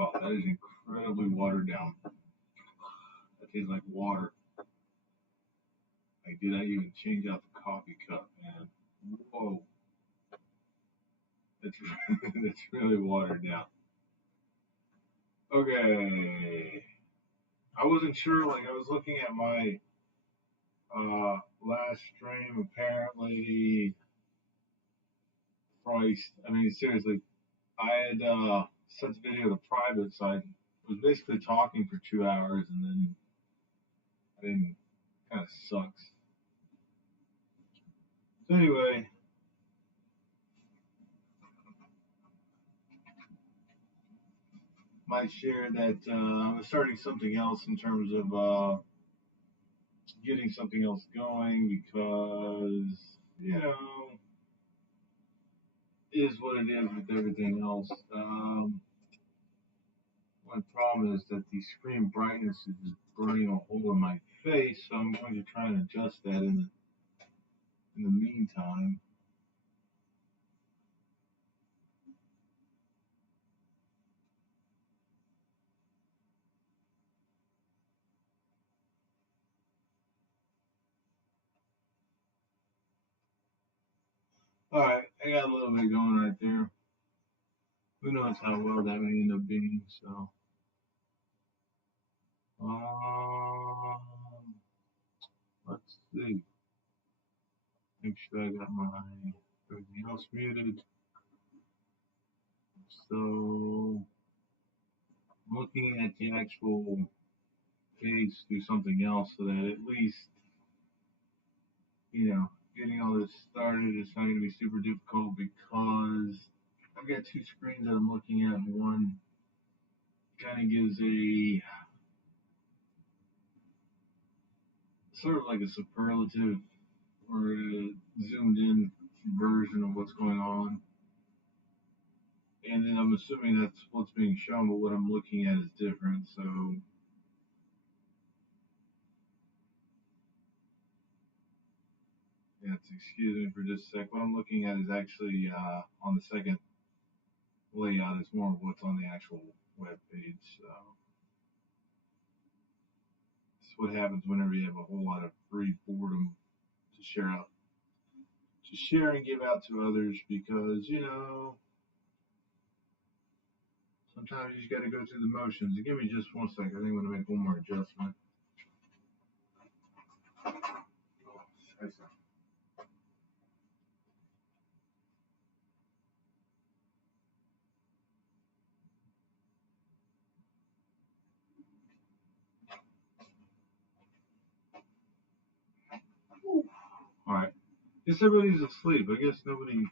Wow, that is incredibly watered down. That tastes like water. Like, did I even change out the coffee cup, man? Whoa, that's that's really watered down. Okay, I wasn't sure. Like, I was looking at my last stream. Apparently, Christ. I mean, seriously, I had set the video to private, so I was basically talking for 2 hours, and then I didn't. Kind of sucks. So anyway, might share that I was starting something else in terms of getting something else going because you know is what it is with everything else. My problem is that the screen brightness is burning a hole in my face, so I'm going to try and adjust that in the meantime. All right, I got a little bit going right there. Who knows how well that may end up being? So, let's see. Make sure I got my everything else muted. So, I'm looking at the actual page through something else so that at least, getting all this started is not going to be super difficult because I've got two screens that I'm looking at. One kind of gives a sort of like a superlative or a zoomed in version of what's going on. And then I'm assuming that's what's being shown, but what I'm looking at is different. So, yeah, excuse me for just a sec. What I'm looking at is actually on the second layout is more of what's on the actual web page. So this is what happens whenever you have a whole lot of free boredom to share and give out to others because sometimes you just got to go through the motions. Give me just one second. I think I'm going to make one more adjustment. All right. Guess everybody's asleep. I guess nobody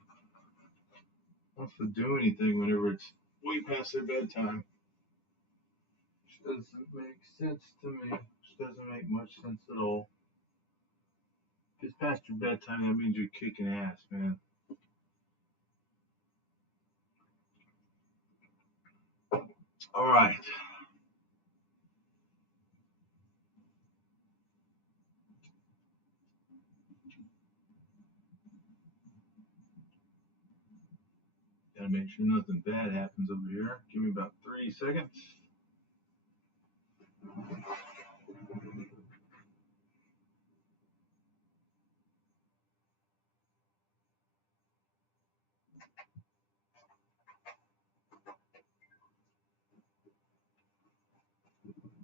wants to do anything whenever it's way past their bedtime. Which doesn't make sense to me. Which doesn't make much sense at all. If it's past your bedtime, that means you're kicking ass, man. All right. Gotta make sure nothing bad happens over here. Give me about 3 seconds.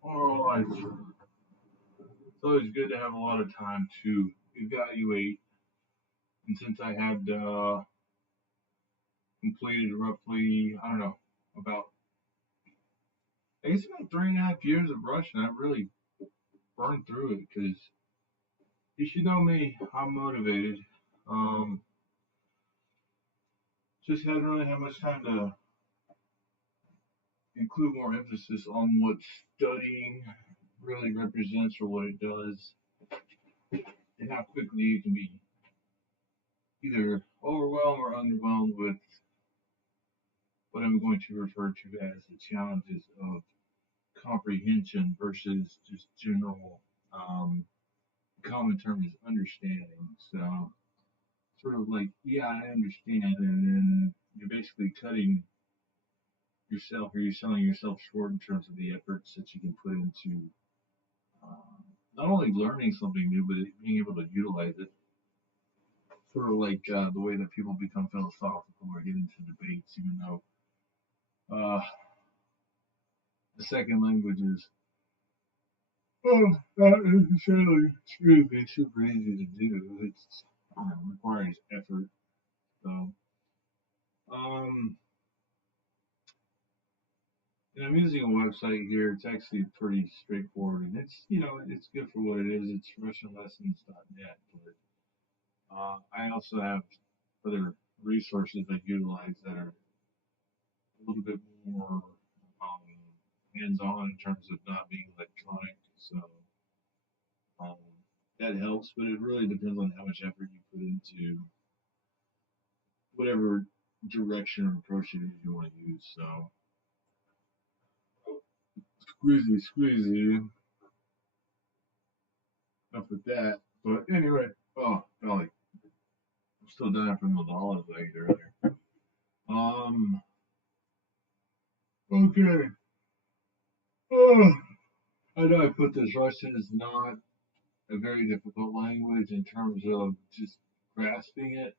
All right. It's always good to have a lot of time to evaluate. And since I had completed roughly, I don't know, I guess about 3.5 years of Russian, I really burned through it because you should know me. I'm motivated. Um, just hadn't really had much time to include more emphasis on what studying really represents or what it does, and how quickly you can be either overwhelmed or underwhelmed with what I'm going to refer to as the challenges of comprehension versus just general common term is understanding. So sort of like, yeah, I understand, and then you're basically cutting yourself, or you're selling yourself short in terms of the efforts that you can put into not only learning something new, but being able to utilize it. Sort of like the way that people become philosophical or get into debates, even though uh, the second language is not necessarily true. It's super easy to do. It's requires effort. So, um, and I'm using a website here. It's actually pretty straightforward, and it's good for what it is. It's RussianLessons.net, but I also have other resources I utilize that are a little bit more hands-on in terms of not being electronic. So um, that helps, but it really depends on how much effort you put into whatever direction or approach it is you want to use. So squeezy, enough with that. But anyway, oh golly, I'm still dying from those olives I ate earlier. Um, okay. Oh, I know I put this. Russian is not a very difficult language in terms of just grasping it.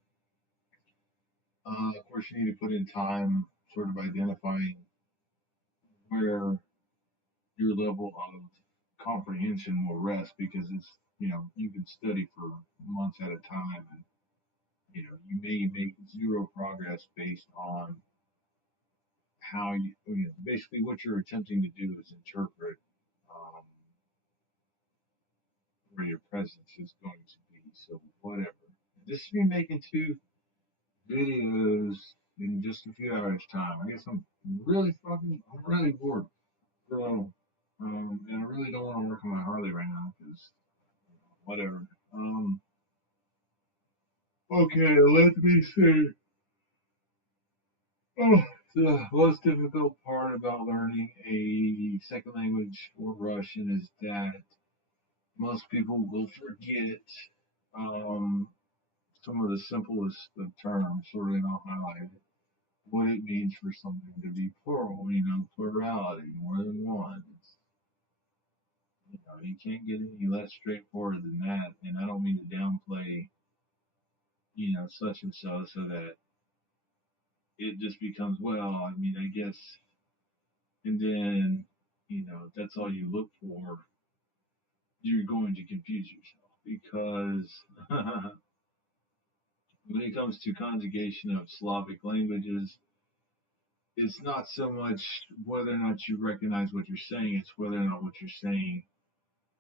Of course, you need to put in time, sort of identifying where your level of comprehension will rest, because you can study for months at a time, and you may make zero progress based on how basically what you're attempting to do is interpret um, where your presence is going to be. So whatever. Just be making two videos in just a few hours time. I guess I'm really bored. So, and I really don't want to work on my Harley right now because whatever. Okay, let me see. Oh, the most difficult part about learning a second language or Russian is that most people will forget um, some of the simplest of terms, sort of not highlighted, what it means for something to be plural, plurality, more than one. You can't get any less straightforward than that. And I don't mean to downplay, such and so that it just becomes, well, I mean, I guess, and then, that's all you look for, you're going to confuse yourself because when it comes to conjugation of Slavic languages, it's not so much whether or not you recognize what you're saying, it's whether or not what you're saying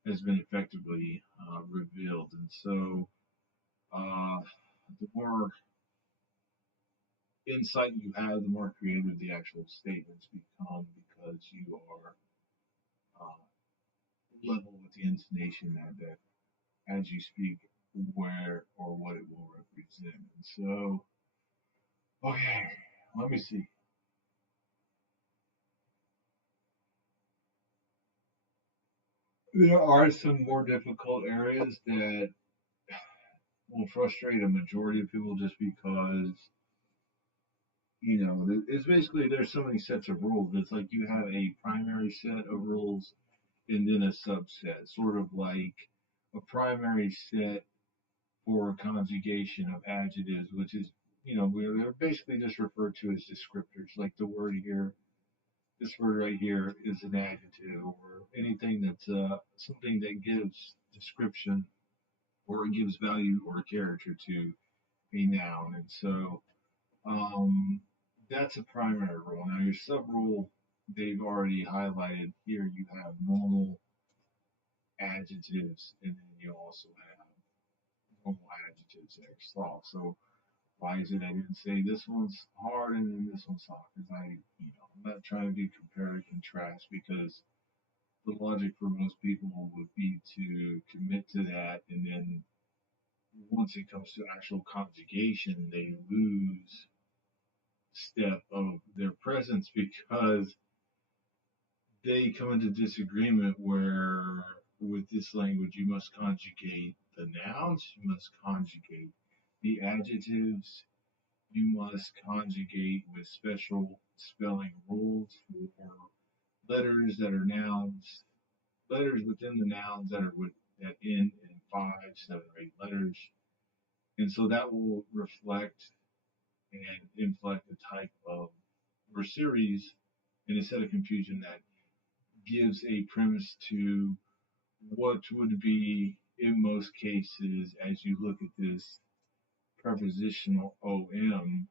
has been effectively revealed. And so uh, the more insight you have, the more creative the actual statements become, because you are uh, level with the intonation that as you speak, where or what it will represent. And so, okay, let me see. There are some more difficult areas that will frustrate a majority of people just because, it's basically there's so many sets of rules. It's like you have a primary set of rules and then a subset, sort of like a primary set for conjugation of adjectives, which is, they're basically just referred to as descriptors. Like the word here, this word right here is an adjective, or anything that's something that gives description or it gives value or character to a noun. And so um, that's a primary rule. Now, your sub rule, they've already highlighted here. You have normal adjectives, and then you also have normal adjectives that are soft. So why is it I didn't say this one's hard and then this one's soft? Because I'm not trying to do compare and contrast, because the logic for most people would be to commit to that, and then once it comes to actual conjugation, they lose step of their presence because they come into disagreement where with this language you must conjugate the nouns, you must conjugate the adjectives, you must conjugate with special spelling rules for letters that are nouns, letters within the nouns that end in 5, 7, or 8 letters. And so that will reflect and inflect a type of or series in a set of confusion that gives a premise to what would be, in most cases, as you look at this prepositional OM,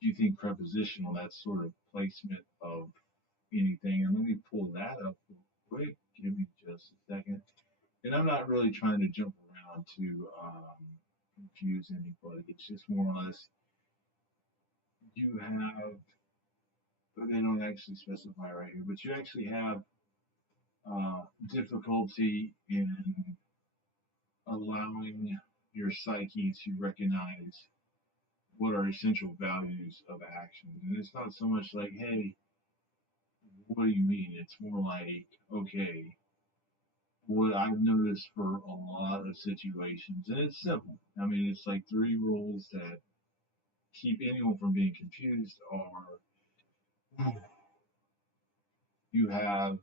do you think prepositional, that sort of placement of anything? And let me pull that up real quick. Give me just a second. And I'm not really trying to jump around to confuse anybody. It's just more or less you have, but they don't actually specify right here, but you actually have difficulty in allowing your psyche to recognize what are essential values of action. And it's not so much like, hey, what do you mean? It's more like, okay, what I've noticed for a lot of situations, and it's simple. I mean, it's like 3 rules that keep anyone from being confused are you have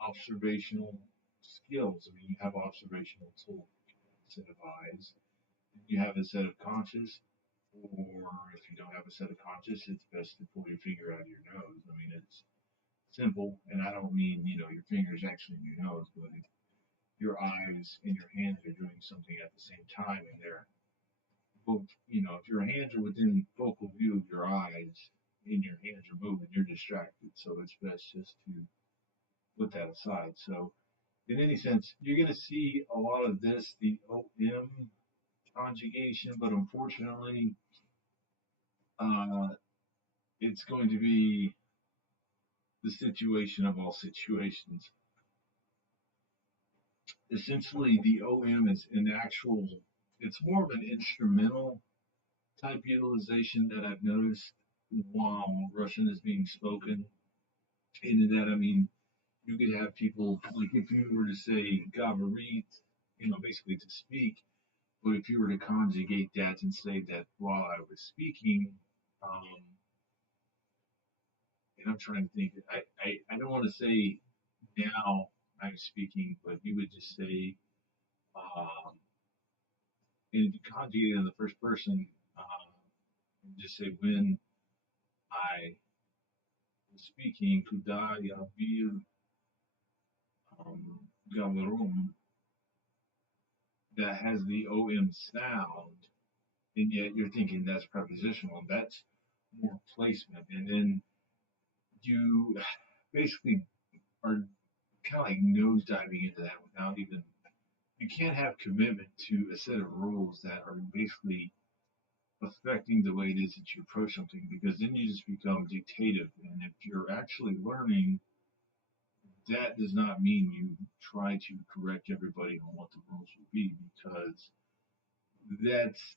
observational skills. I mean, you have observational tools, a set of eyes, you have a set of conscious, or if you don't have a set of conscious, it's best to pull your finger out of your nose. I mean, it's simple, and I don't mean, your fingers actually in your nose, but your eyes and your hands are doing something at the same time, and they're both, if your hands are within focal view of your eyes and your hands are moving, you're distracted. So it's best just to put that aside. So, in any sense, you're going to see a lot of this, the OM conjugation, but unfortunately, uh, it's going to be the situation of all situations. Essentially, the OM is an actual, it's more of an instrumental type utilization that I've noticed while Russian is being spoken. And in that, I mean, you could have people, like if you were to say Gavarit, basically to speak, but if you were to conjugate that and say that while I was speaking, um, and I'm trying to think, I don't want to say now I'm speaking, but you would just say, um, and if you conjugate it in the first person, just say when I was speaking, Kuda Yabil Gavarum, that has the OM sound, and yet you're thinking that's prepositional. That's more placement. And then you basically are kind of like nose diving into that without even, you can't have commitment to a set of rules that are basically affecting the way it is that you approach something, because then you just become dictative. And if you're actually learning, that does not mean you try to correct everybody on what the rules will be, because that's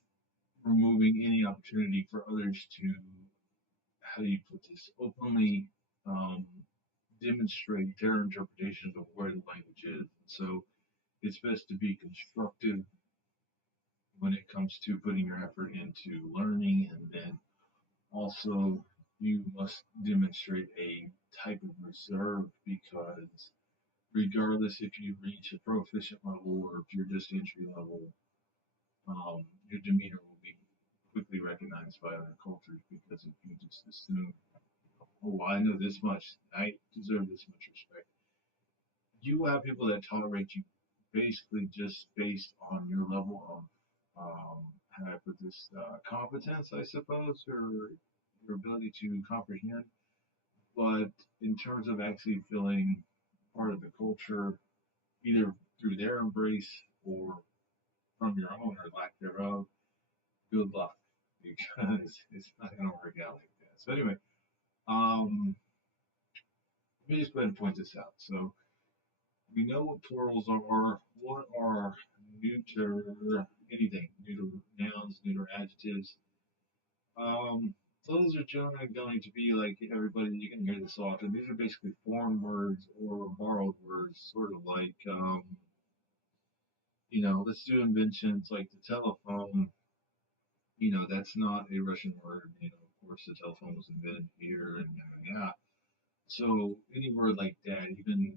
removing any opportunity for others to, how do you put this, openly um, demonstrate their interpretations of where the language is. So it's best to be constructive when it comes to putting your effort into learning, and then also you must demonstrate a type of reserve, because regardless if you reach a proficient level or if you're just entry level, your demeanor will be quickly recognized by other cultures, because if you just assume, oh, I know this much, I deserve this much respect, you will have people that tolerate you basically just based on your level of, how do I put this, competence, I suppose, or your ability to comprehend. But in terms of actually feeling part of the culture, either through their embrace or from your own or lack thereof, good luck, because it's not going to work out like that. So anyway, um, let me just go ahead and point this out. So we know what plurals are. What are neuter, anything, neuter nouns, neuter adjectives? Those are generally going to be like, everybody, you can hear this often. These are basically foreign words or borrowed words, sort of like, let's do inventions like the telephone. That's not a Russian word. Of course, the telephone was invented here, and yeah. So any word like that, even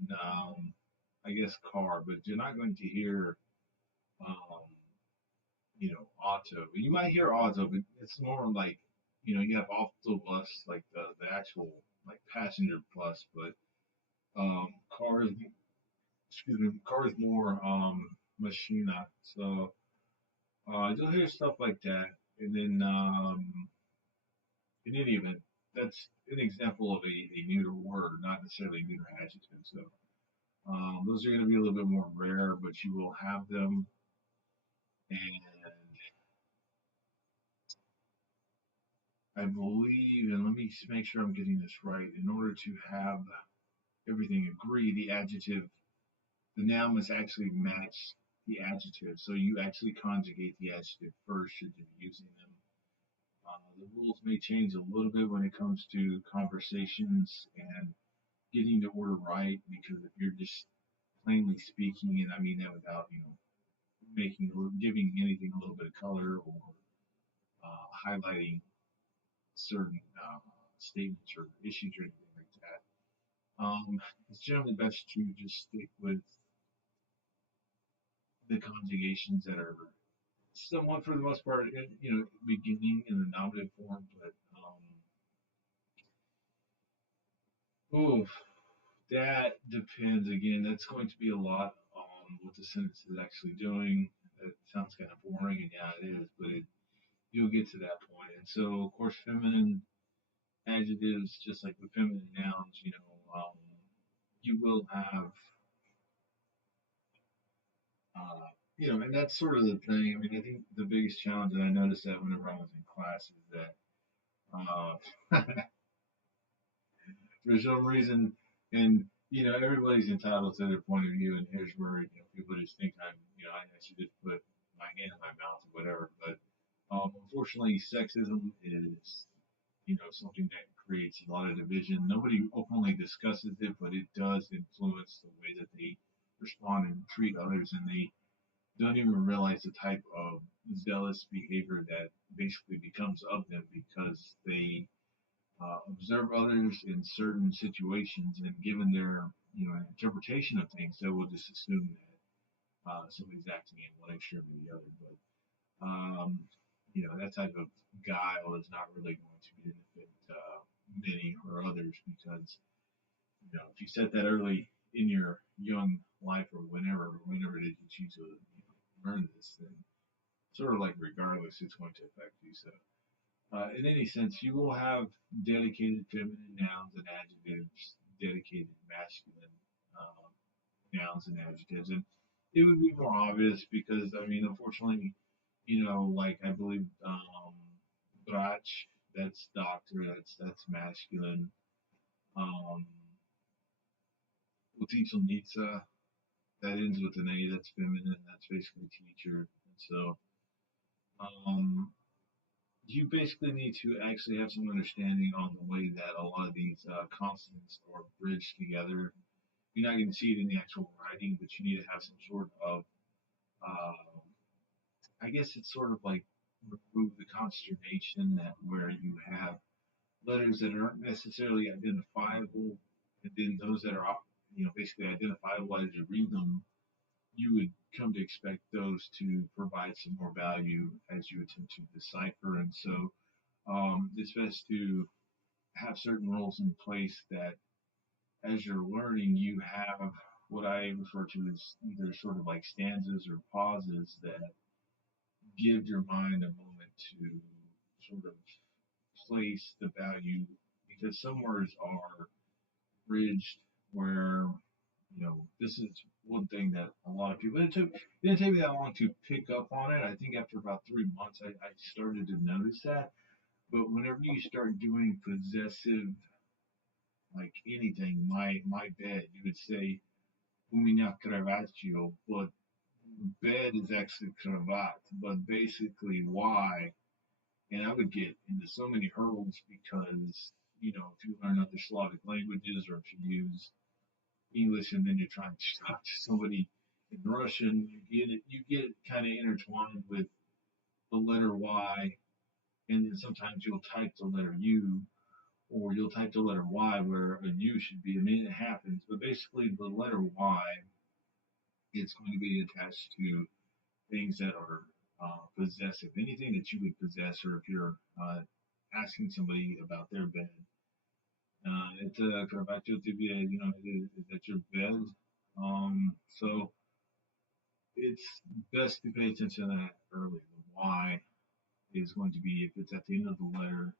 I guess car, but you're not going to hear um, auto. You might hear auto, but it's more like you have auto bus, like the actual like passenger bus, but cars, excuse me, cars more machina. So you'll hear stuff like that, and then in any event, that's an example of a neuter word, not necessarily a neuter adjective. So those are going to be a little bit more rare, but you will have them. And I believe, and let me make sure I'm getting this right, in order to have everything agree, the noun must actually match the adjective. So you actually conjugate the adjective first should you be using them. The rules may change a little bit when it comes to conversations and getting the order right, because if you're just plainly speaking, and I mean that without giving anything a little bit of color or highlighting certain statements or issues or anything like that. It's generally best to just stick with the conjugations that are somewhat, for the most part, beginning in the nominative form. But oh, that depends. Again, that's going to be a lot on what the sentence is actually doing. That sounds kind of boring, and yeah, it is. But you'll get to that point. And so, of course, feminine adjectives, just like with feminine nouns, you will have, uh, and that's sort of the thing. I mean, I think the biggest challenge that I noticed that whenever I was in class is that for some reason, and everybody's entitled to their point of view, and here's where people just think I should just put my hand in my mouth or whatever. But unfortunately, sexism is something that creates a lot of division. Nobody openly discusses it, but it does influence the way that they respond and treat others, and they don't even realize the type of zealous behavior that basically becomes of them because they observe others in certain situations, and given their interpretation of things, they will just assume that somebody's acting in one extreme or the other. But that type of guile is not really going to benefit many or others, because if you set that early in your young life, or whenever it is you choose to learn this, then sort of like regardless, it's going to affect you. So in any sense, you will have dedicated feminine nouns and adjectives, dedicated masculine nouns and adjectives, and it would be more obvious because I mean, unfortunately, like I believe Brach, that's doctor, that's masculine. Um, Utitsa, that ends with an A, that's feminine, that's basically teacher. And so um, you basically need to actually have some understanding on the way that a lot of these consonants are bridged together. You're not going to see it in the actual writing, but you need to have some sort of, uh, I guess it's sort of like remove the consternation that where you have letters that aren't necessarily identifiable, and then those that are, basically identifiable as you read them, you would come to expect those to provide some more value as you attempt to decipher. And so it's best to have certain rules in place that as you're learning, you have what I refer to as either sort of like stanzas or pauses that give your mind a moment to sort of place the value, because some words are bridged where this is one thing that a lot of people, it didn't take me that long to pick up on it. I think after about 3 months I started to notice that. But whenever you start doing possessive, like anything, my bed, you would say "u меня кроватью," but bed is actually cravat, but basically why? And I would get into so many hurdles because if you learn other Slavic languages, or if you use English and then you're trying to talk to somebody in Russian, you get kind of intertwined with the letter Y, and then sometimes you'll type the letter U or you'll type the letter Y where a U should be. I mean, it happens, but basically the letter Y, it's going to be attached to things that are possessive, anything that you would possess, or if you're asking somebody about their bed. You know, is that your bed? So it's best to pay attention to that early. The why is going to be if it's at the end of the letter,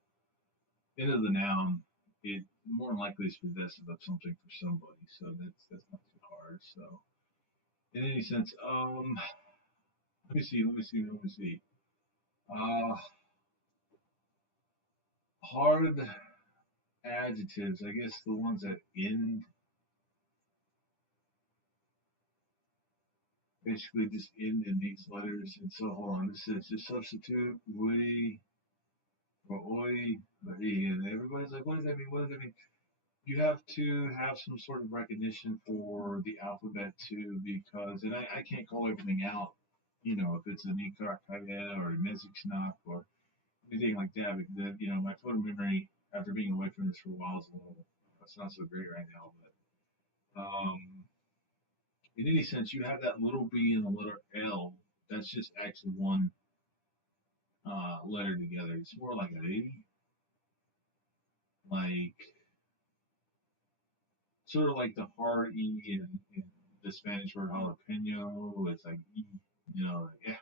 end of the noun, it more than likely is possessive of something for somebody. So that's not too hard. So in any sense, let me see. Uh, hard adjectives, I guess the ones that end basically just end in these letters. And so hold on, this is just substitute we or oi or e, and everybody's like, what does that mean? What does that mean? You have to have some sort of recognition for the alphabet too, because and I can't call everything out. You know, if it's a Nikakaya or a Mezikshnak or anything like that, because you know my photo memory after being away from this for a while is a little, it's not so great right now. But in any sense, you have that little b and the letter L. That's just actually one letter together. It's more like a, like sort of like the hard E in the Spanish word jalapeno. It's like E, you know, like, yeah.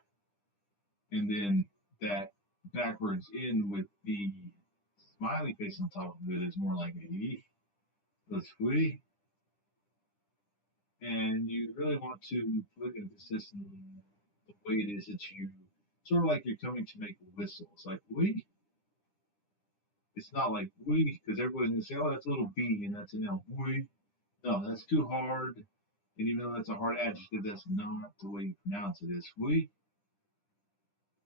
And then that backwards in with the smiley face on top of it is more like a E. So it's we. And you really want to put emphasis on the way it is that you sort of like you're coming to make a whistle. It's like we. It's not like we, because everybody's gonna say, "Oh, that's a little B and that's an L." We. No, that's too hard. And even though that's a hard adjective, that's not the way you pronounce it. It's we.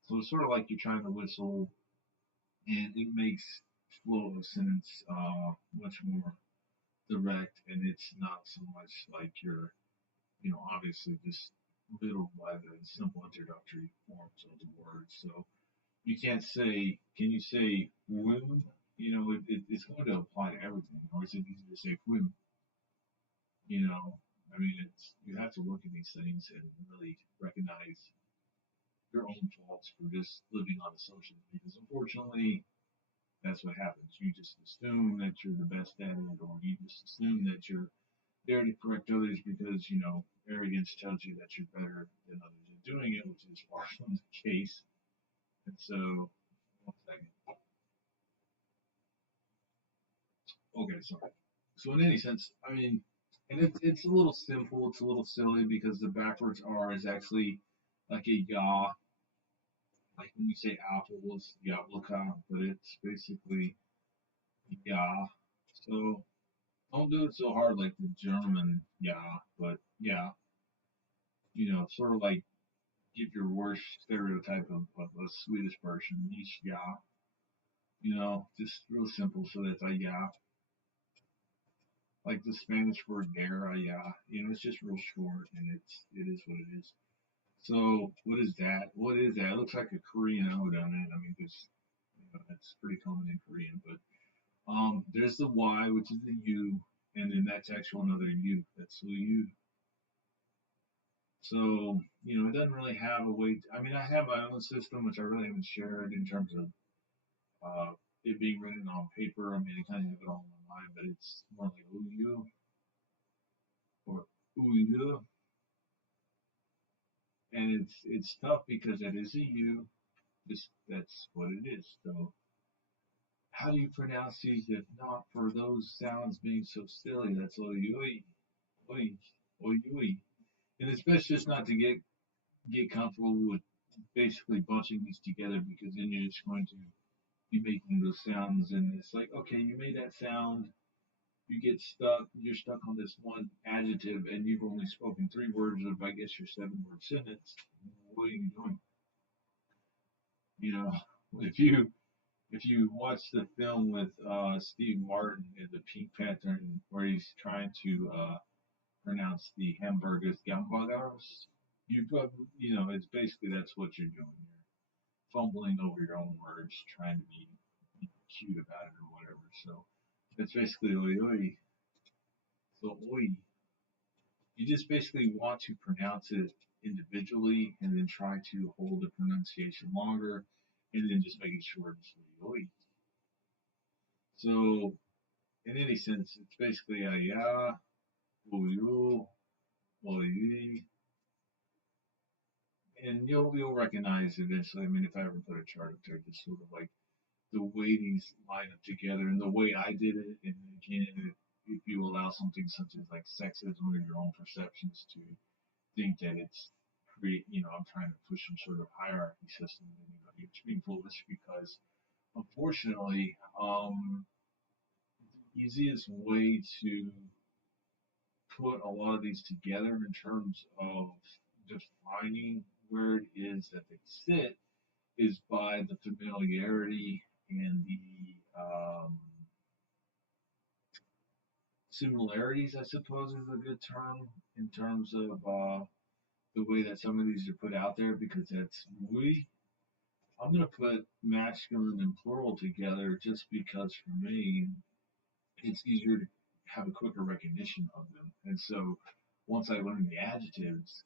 So it's sort of like you're trying to whistle, and it makes flow of sentence much more direct, and it's not so much like you're, you know, obviously just riddled by the simple introductory forms of the word. So you can't say, can you say whim? You know, it's going to apply to everything. Or is it easy to say whim? You know, I mean, it's you have to look at these things and really recognize your own faults for just living on assumptions. Because unfortunately, that's what happens. You just assume that you're the best at it, or you just assume that you're there to correct others because you know arrogance tells you that you're better than others at doing it, which is far from the case. And so, one second. Okay, sorry. So in any sense, I mean, and it's a little simple, it's a little silly because the backwards R is actually like a ya, like when you say apples, yablaka, but it's basically ya. So don't do it so hard like the German ya, but yeah, you know, sort of like give your worst stereotype of a Swedish person, each ya, you know, just real simple so that's a ya. Like the Spanish word there, yeah, you know, it's just real short and it is what it is. So what is that? What is that? It looks like a Korean O, doesn't it? I mean, just you know, that's pretty common in Korean. But there's the Y, which is the U, and then that's actually another U. That's the U. So you know, it doesn't really have a way. I mean, I have my own system, which I really haven't shared in terms of it being written on paper. I mean, I kind of have it all in my mind, but it's more like OU or OU, and it's tough because it is a U. Just that's what it is. So how do you pronounce these if not for those sounds being so silly? That's oi oi oi oi oi. And it's best just not to get comfortable with basically bunching these together because then you're just going to be making those sounds and it's like okay, you made that sound, you get stuck, you're stuck on this one adjective and you've only spoken three words of I guess your 7 word sentence. What are you doing? You know, if you watch the film with Steve Martin in the Pink Panther, where he's trying to pronounce the hamburgers gamburgers, you know it's basically that's what you're doing here. fumbling over your own words, trying to be cute about it or whatever. So it's basically oi oi. So oi, you just basically want to pronounce it individually and then try to hold the pronunciation longer and then just make it short and sweet. Oi. So in any sense, it's basically a ya, oyu, oi, and you'll recognize eventually. I mean, if I ever put a chart up there, just sort of like the way these line up together and the way I did it. And again, if you allow something such as like sexism or your own perceptions to think that it's I'm trying to push some sort of hierarchy system, and it's being foolish because unfortunately, the easiest way to put a lot of these together in terms of defining where it is that they sit is by the familiarity and the similarities, I suppose, is a good term in terms of the way that some of these are put out there because that's we. I'm going to put masculine and plural together just because for me, it's easier to have a quicker recognition of them. And so once I learn the adjectives,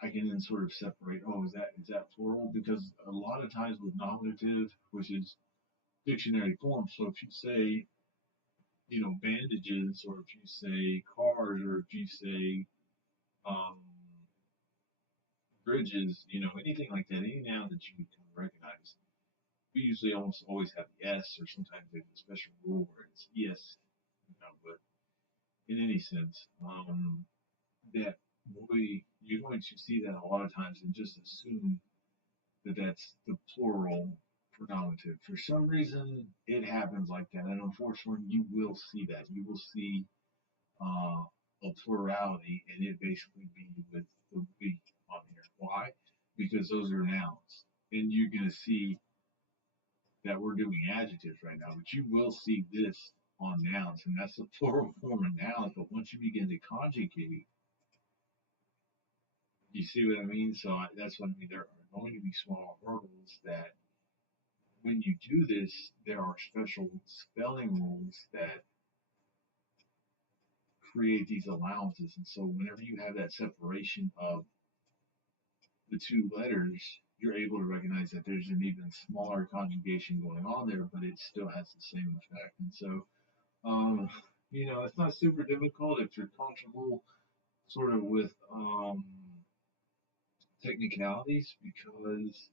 I can then sort of separate, oh, is that plural? Because a lot of times with nominative, which is dictionary form, so if you say, bandages, or if you say cars, or if you say um, bridges, anything like that, any noun that you can recognize, we usually almost always have the S, or sometimes there's a special rule where it's ES, but in any sense, that you're going to see that a lot of times and just assume that that's the plural pronominative. For some reason, it happens like that, and unfortunately, you will see that. You will see uh, a plurality, and it basically be with the we on here. Why? Because those are nouns, and you're going to see that we're doing adjectives right now, but you will see this on nouns, and that's the plural form of nouns. But once you begin to conjugate, you see what I mean? So that's what I mean. There are going to be small hurdles that when you do this, there are special spelling rules that create these allowances. And so whenever you have that separation of the two letters, you're able to recognize that there's an even smaller conjugation going on there, but it still has the same effect. And so, um, it's not super difficult if you're comfortable sort of with technicalities because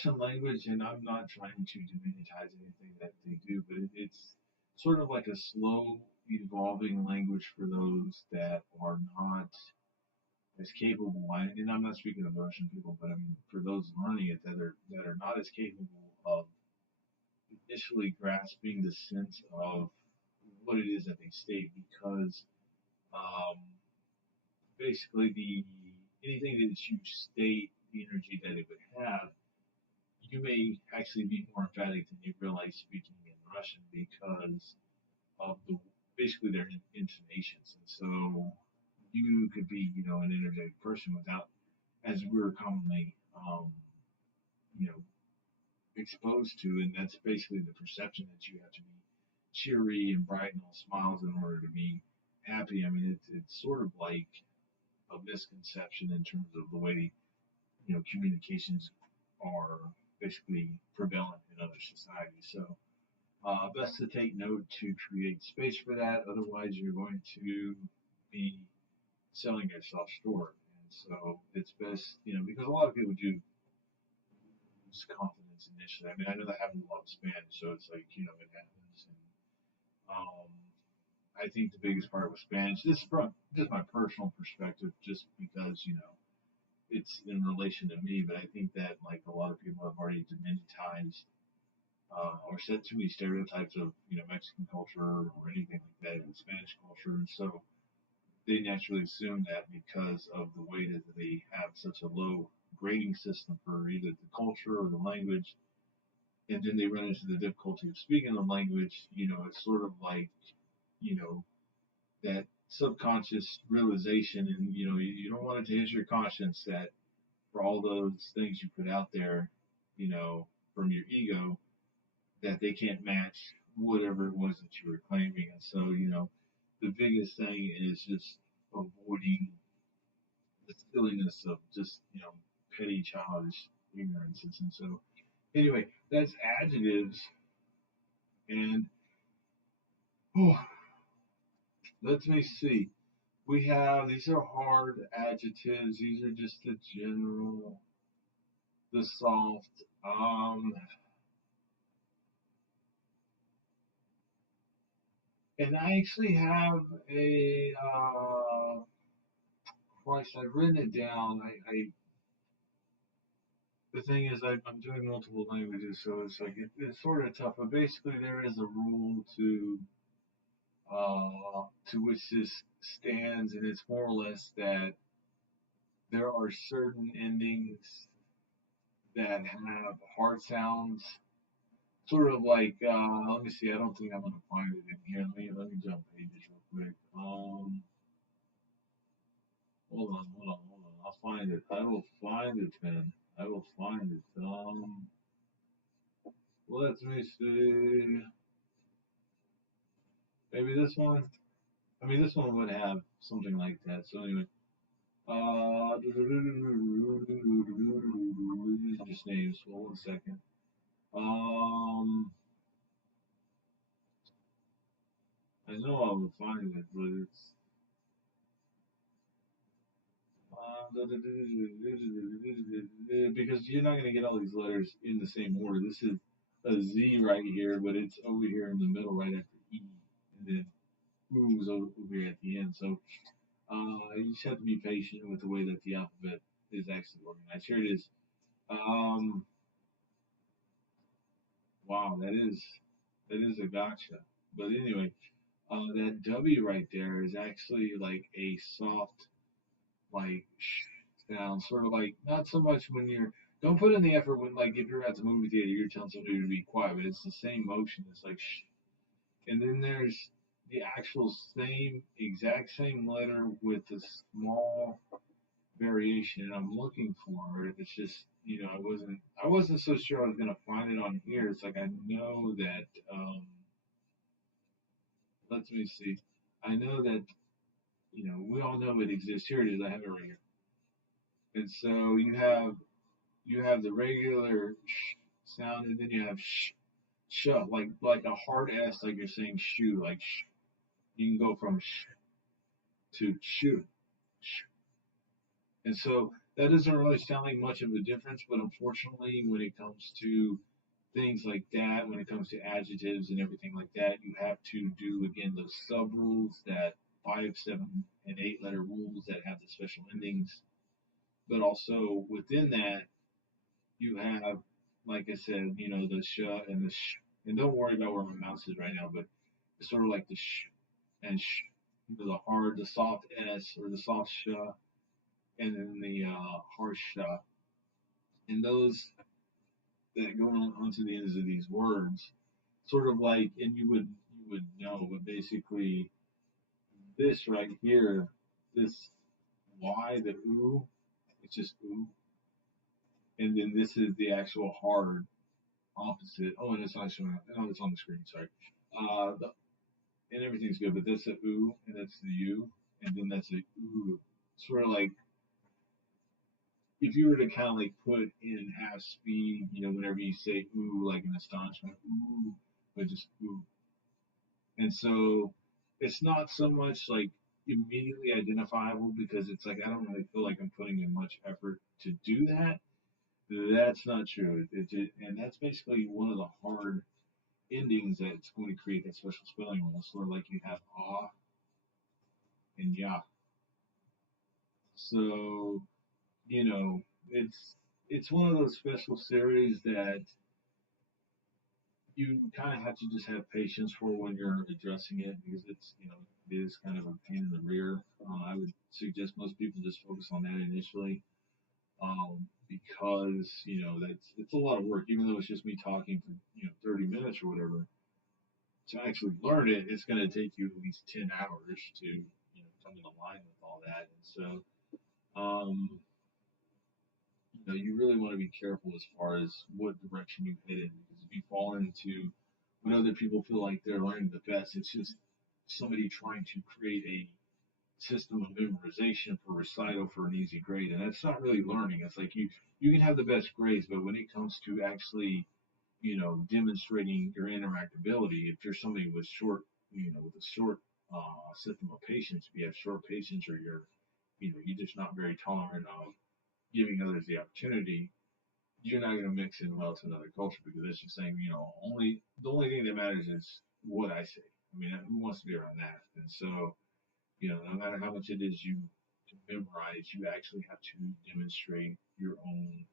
Russian language, and I'm not trying to diminutize anything that they do, but it's sort of like a slow evolving language for those that are not as capable. And I'm not speaking of Russian people, but I mean for those learning it that are not as capable of initially grasping the sense of what it is that they state, because um, basically the anything that you state, the energy that it would have, you may actually be more emphatic than you realize speaking in Russian because of basically their intonations. And so you could be, an energetic person without, as we're commonly, you know, exposed to, and that's basically the perception that you have to be cheery and bright and all smiles in order to be happy. I mean, it's sort of like a misconception in terms of the way, communications are basically prevalent in other societies. So, best to take note to create space for that. Otherwise, you're going to be selling yourself short. And so, it's best, because a lot of people do lose confidence initially. I mean, I know that happens a lot with Spanish, so it's like, it happens. And um, I think the biggest part with Spanish, this is from just my personal perspective, just because, it's in relation to me, but I think that like a lot of people have already diminutized or set too many stereotypes of Mexican culture or anything like that in Spanish culture, and so they naturally assume that because of the way that they have such a low grading system for either the culture or the language, and then they run into the difficulty of speaking the language. It's sort of like you know that subconscious realization, and you don't want it to hit your conscience that for all those things you put out there, you know, from your ego, that they can't match whatever it was that you were claiming. And so, the biggest thing is just avoiding the silliness of just, petty childish ignorances. And so, anyway, that's adjectives. And oh, let me see. We have, these are hard adjectives. These are just the general, the soft. And I actually have a, Christ, I've written it down. The thing is, I'm doing multiple languages, so it's like, it's sort of tough. But basically, there is a rule to which this stands, and it's more or less that there are certain endings that have hard sounds, sort of like, let me see, I don't think I'm gonna find it in here. Let me jump pages real quick. Hold on. I'll find it. I will find it, man. I will find it. Let me see. Maybe this one. I mean, this one would have something like that. So anyway, just names. Hold on a second. Um, I know I will find it, but it's because you're not going to get all these letters in the same order. This is a Z right here, but it's over here in the middle, right after E, and then U's over here at the end. So you just have to be patient with the way that the alphabet is actually organized. Here it is. Um, wow, that is a gotcha. But anyway, that W right there is actually like a soft, like sound, sort of like not so much when you're. Don't put in the effort when, like, if you're at the movie theater, you're telling somebody to be quiet, but it's the same motion. It's like shh. And then there's the actual same, exact same letter with a small variation, and I'm looking for it. It's just, I wasn't so sure I was gonna find it on here. It's like I know that. Let me see. I know that we all know it exists. Here it is. I have it right here. And so you have the regular sound, and then you have sh, like a hard S, like you're saying shoe, like sh. You can go from sh to shoe, sh. And so that doesn't really sound like much of a difference, but unfortunately, when it comes to things like that, when it comes to adjectives and everything like that, you have to do again those sub rules, that 5, 7, and 8 letter rules that have the special endings. But also within that, you have, like I said, the sh and the sh. And don't worry about where my mouse is right now, but it's sort of like the sh and sh, the soft S or the soft sh, and then the hard sh. And those that go on onto the ends of these words, sort of like, and you would know, but basically this right here, this Y, the oo, it's just oo, and then this is the actual hard opposite. Oh, and it's not showing up. No, it's on the screen. Sorry. And everything's good, but that's a oo, and that's the u, and then that's a oo. Sort of like if you were to kind of like put in half speed, whenever you say ooh, like an astonishment, ooh, but just ooh. And so it's not so much like immediately identifiable because it's like I don't really feel like I'm putting in much effort to do that. That's not true. And that's basically one of the hard endings that's going to create that special spelling rule. Sort of like you have ah and ya. So it's one of those special series that you kind of have to just have patience for when you're addressing it because it is kind of a pain in the rear. I would suggest most people just focus on that initially, because that's it's a lot of work. Even though it's just me talking for 30 minutes or whatever, to actually learn it, it's going to take you at least 10 hours to come in line with all that. And so, um, you really want to be careful as far as what direction you head in, because if you fall into what other people feel like they're learning the best, it's just somebody trying to create a system of memorization for recital for an easy grade, and that's not really learning. It's like you can have the best grades, but when it comes to actually demonstrating your interactability, if you're somebody with short, with a short system of patience, if you have short patience, or you're just not very tolerant of giving others the opportunity, you're not going to mix in well to another culture, because it's just saying, the only thing that matters is what I say. I mean, who wants to be around that? And so, no matter how much it is you to memorize, you actually have to demonstrate your own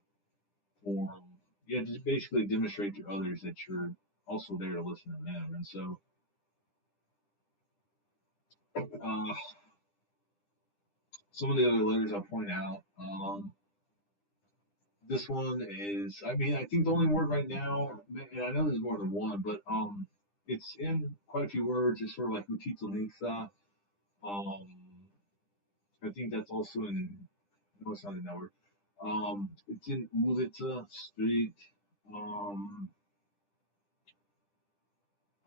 form. You have to basically demonstrate to others that you're also there to listen to them. And so, uh, some of the other letters I'll point out. This one is, I mean, I think the only word right now, and I know there's more than one, but it's in quite a few words. It's sort of like Utitsa. Um, I think that's also in, no, it's not in that word. It's in Ulica, street. Um,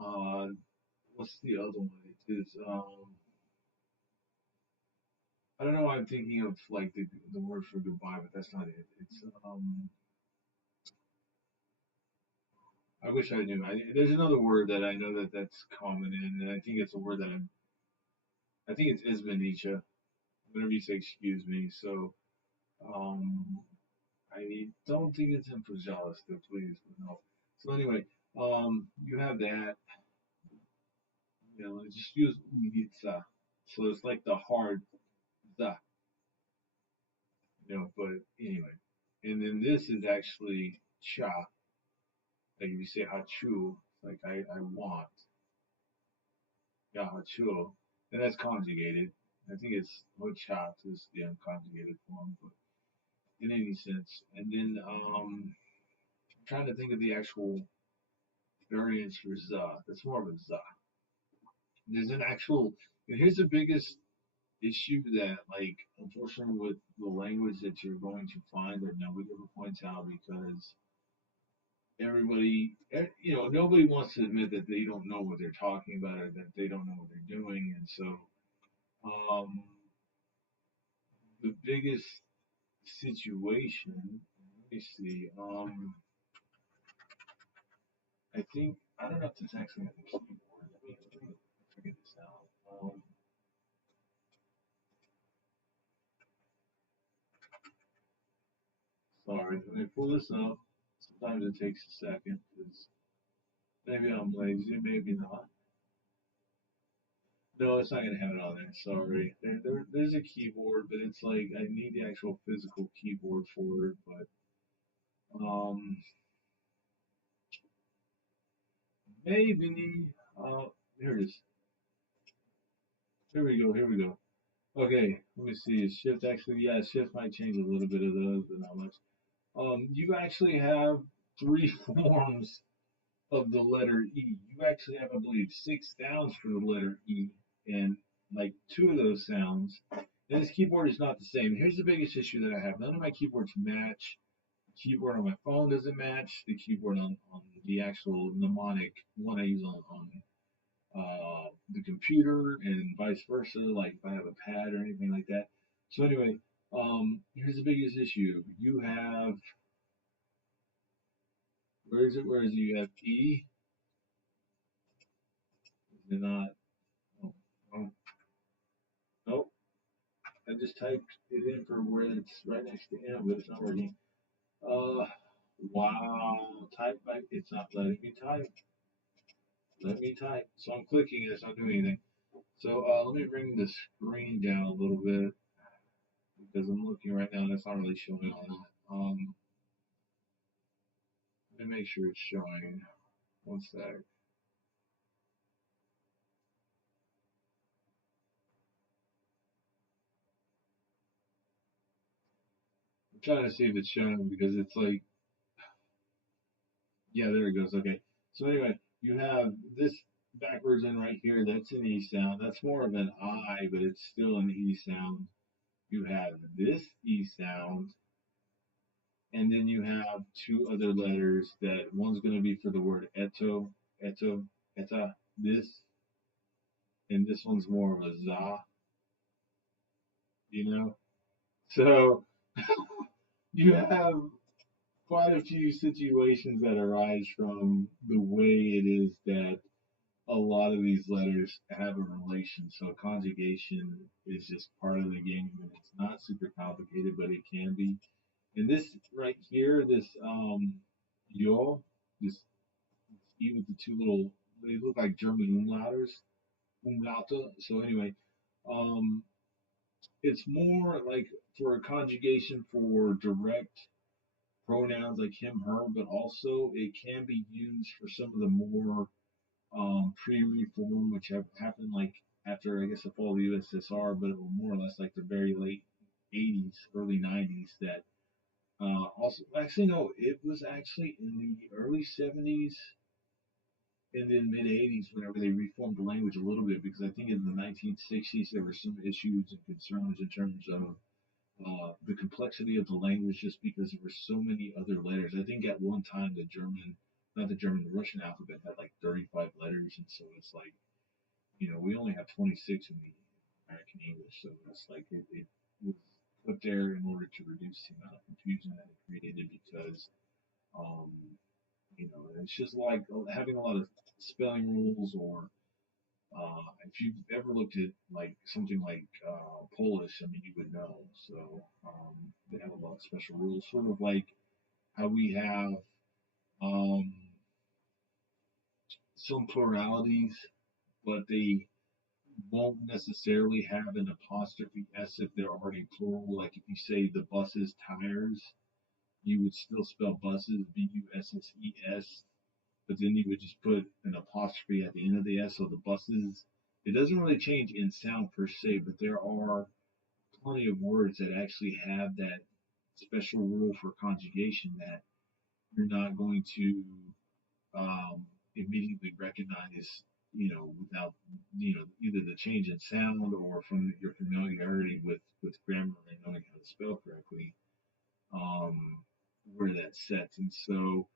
uh, what's the other one? It is, I don't know why I'm thinking of like the word for goodbye, but that's not it. It's, I wish I knew. There's another word that I know that's common in, and I think it's a word that I think it's Ismanicha, whenever you say excuse me. So, um, I don't think it's in Pujala still, please, but no. So anyway, you have that, just use Ulica. So it's like the hard the, but anyway. And then this is actually cha, like if you say hachu, like I want, yeah, hachu, and that's conjugated. I think it's hochat is the unconjugated form, but in any sense. And then I'm trying to think of the actual variance for za. That's more of a za. There's an actual, and here's the biggest issue that, like, unfortunately, with the language that you're going to find that nobody ever points out, because everybody, nobody wants to admit that they don't know what they're talking about, or that they don't know what they're doing. And so, um, the biggest situation, let me see, I think, I don't know if it's actually on the keyboard. Let me figure this out. Sorry, let me pull this up. Sometimes it takes a second, because maybe I'm lazy, maybe not. No, it's not gonna have it on there. Sorry. There's a keyboard, but it's like I need the actual physical keyboard for it. But um, maybe here it is. Here we go. Here we go. Okay, let me see. Shift actually, yeah, shift might change a little bit of those, but not much. You actually have three forms of the letter E. You actually have, I believe, six sounds for the letter E, and like two of those sounds. And this keyboard is not the same. Here's the biggest issue that I have. None of my keyboards match. The keyboard on my phone doesn't match the keyboard on the actual mnemonic one I use on the computer, and vice versa. Like if I have a pad or anything like that. So anyway, here's the biggest issue. You have, where is it? Where is it? You have E. Is it not? Oh, oh, nope. I just typed it in for where it's right next to M, but it's not working. Uh, wow. Type by, it's not letting me type. Let me type. So I'm clicking it, it's not doing anything. So let me bring the screen down a little bit, because I'm looking right now and it's not really showing on that. Let me make sure it's showing. One sec. I'm trying to see if it's showing, because it's like, yeah, there it goes. Okay. So anyway, you have this backwards in right here. That's an E sound. That's more of an I, but it's still an E sound. You have this E sound, and then you have two other letters that one's going to be for the word eto, eta, this, and this one's more of a za, you know? So you have quite a few situations that arise from the way it is that a lot of these letters have a relation. So conjugation is just part of the game, and it's not super complicated, but it can be. And this right here, this yo, this E with the two little, they look like German umlaute. So anyway, um, it's more like for a conjugation for direct pronouns like him, her, but also it can be used for some of the more pre-reform, which have happened like after I guess the fall of the USSR, but it was more or less like the very late 80s, early 90s. That also actually no, it was actually in the early 70s and then mid 80s whenever they reformed the language a little bit, because I think in the 1960s there were some issues and concerns in terms of the complexity of the language, just because there were so many other letters. I think at one time the German, not the German, the Russian alphabet had like 35 letters, and so it's like, we only have 26 in the American English, so it's like it was put there in order to reduce the amount of confusion that it created, because um, it's just like having a lot of spelling rules, or if you've ever looked at like something like Polish, I mean, you would know. So they have a lot of special rules, sort of like how we have um, some pluralities, but they won't necessarily have an apostrophe s if they're already plural. Like if you say the buses tires, you would still spell buses busses, but then you would just put an apostrophe at the end of the s, so the buses. It doesn't really change in sound per se, but there are plenty of words that actually have that special rule for conjugation that you're not going to immediately recognize, without, either the change in sound or from your familiarity with grammar and knowing how to spell correctly, um, where that sets. And so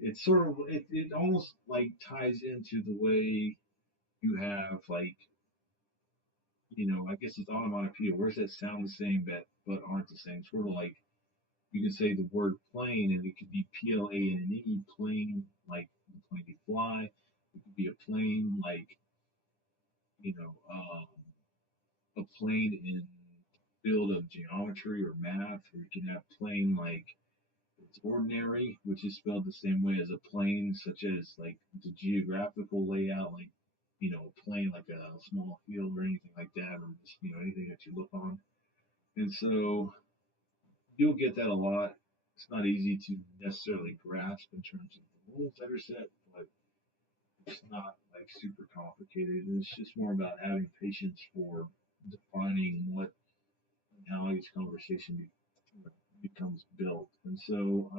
it's sort of, it almost like ties into the way you have like, I guess it's onomatopoeia. Words that sound the same but aren't the same. Sort of like you can say the word plane and it could be plane, plane, like the plane you fly. It could be a plane like, you know, um, a plane in field of geometry or math, or you can have plane like it's ordinary, which is spelled the same way as a plane, such as like the geographical layout, like, a plane like a small field or anything like that, or just, anything that you look on. And so you'll get that a lot. It's not easy to necessarily grasp in terms of the rules that are set, but it's not like super complicated. It's just more about having patience for defining what and how each conversation becomes built. And so,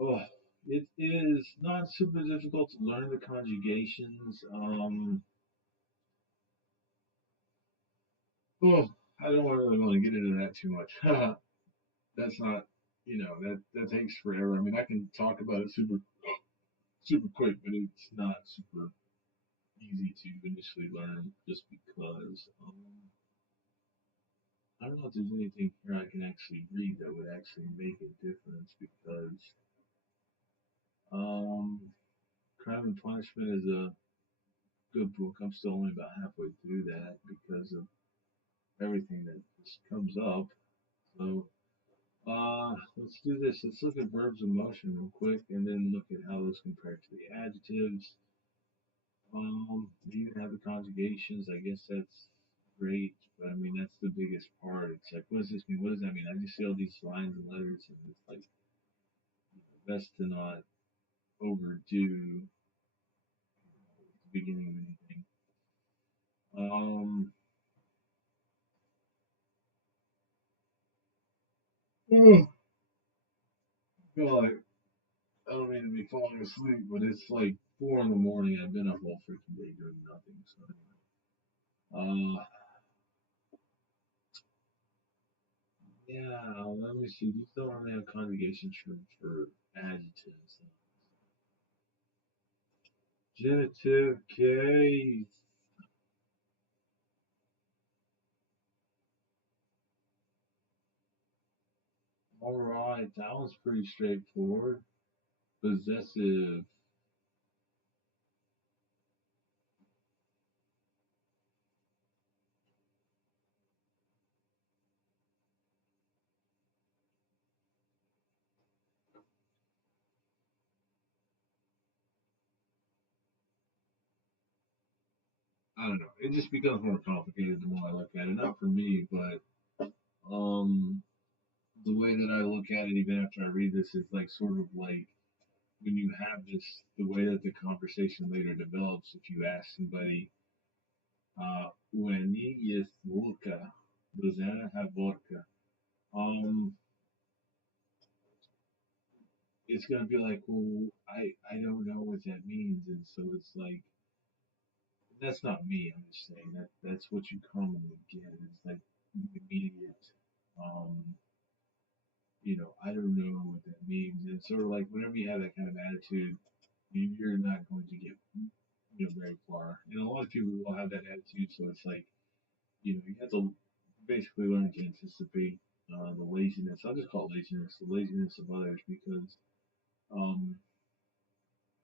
oh, it is not super difficult to learn the conjugations. Oh, I don't really want to get into that too much. That's not, that takes forever. I mean, I can talk about it super quick, but it's not super easy to initially learn, just because I don't know if there's anything here I can actually read that would actually make a difference, because um, Crime and Punishment is a good book. I'm still only about halfway through that because of everything that just comes up. So let's do this. Let's look at verbs of motion real quick, and then look at how those compare to the adjectives. You even have the conjugations. I guess that's great, but I mean that's the biggest part. It's like, what does this mean? What does that mean? I just see all these lines and letters, and it's like best to not overdo the beginning of anything. Oh, God, I don't mean to be falling asleep, but it's like 4 in the morning. I've been up all freaking day doing nothing. So anyway, Yeah, let me see. These don't really have conjugation terms for adjectives. Genitive case. All right, that one's pretty straightforward. Possessive. I don't know. It just becomes more complicated the more I look at it. Not for me, but um, the way that I look at it, even after I read this, is like sort of like when you have this, the way that the conversation later develops. If you ask somebody, when is vodka, does Anna have vodka? Um, it's gonna be like, well, I don't know what that means, and so it's like that's not me. I'm just saying that that's what you commonly get. It's like the immediate, um, I don't know what that means. And sort of like whenever you have that kind of attitude, you're not going to get very far. And a lot of people will have that attitude, so it's like you have to basically learn to anticipate the laziness. I'll just call it laziness, the laziness of others, because um,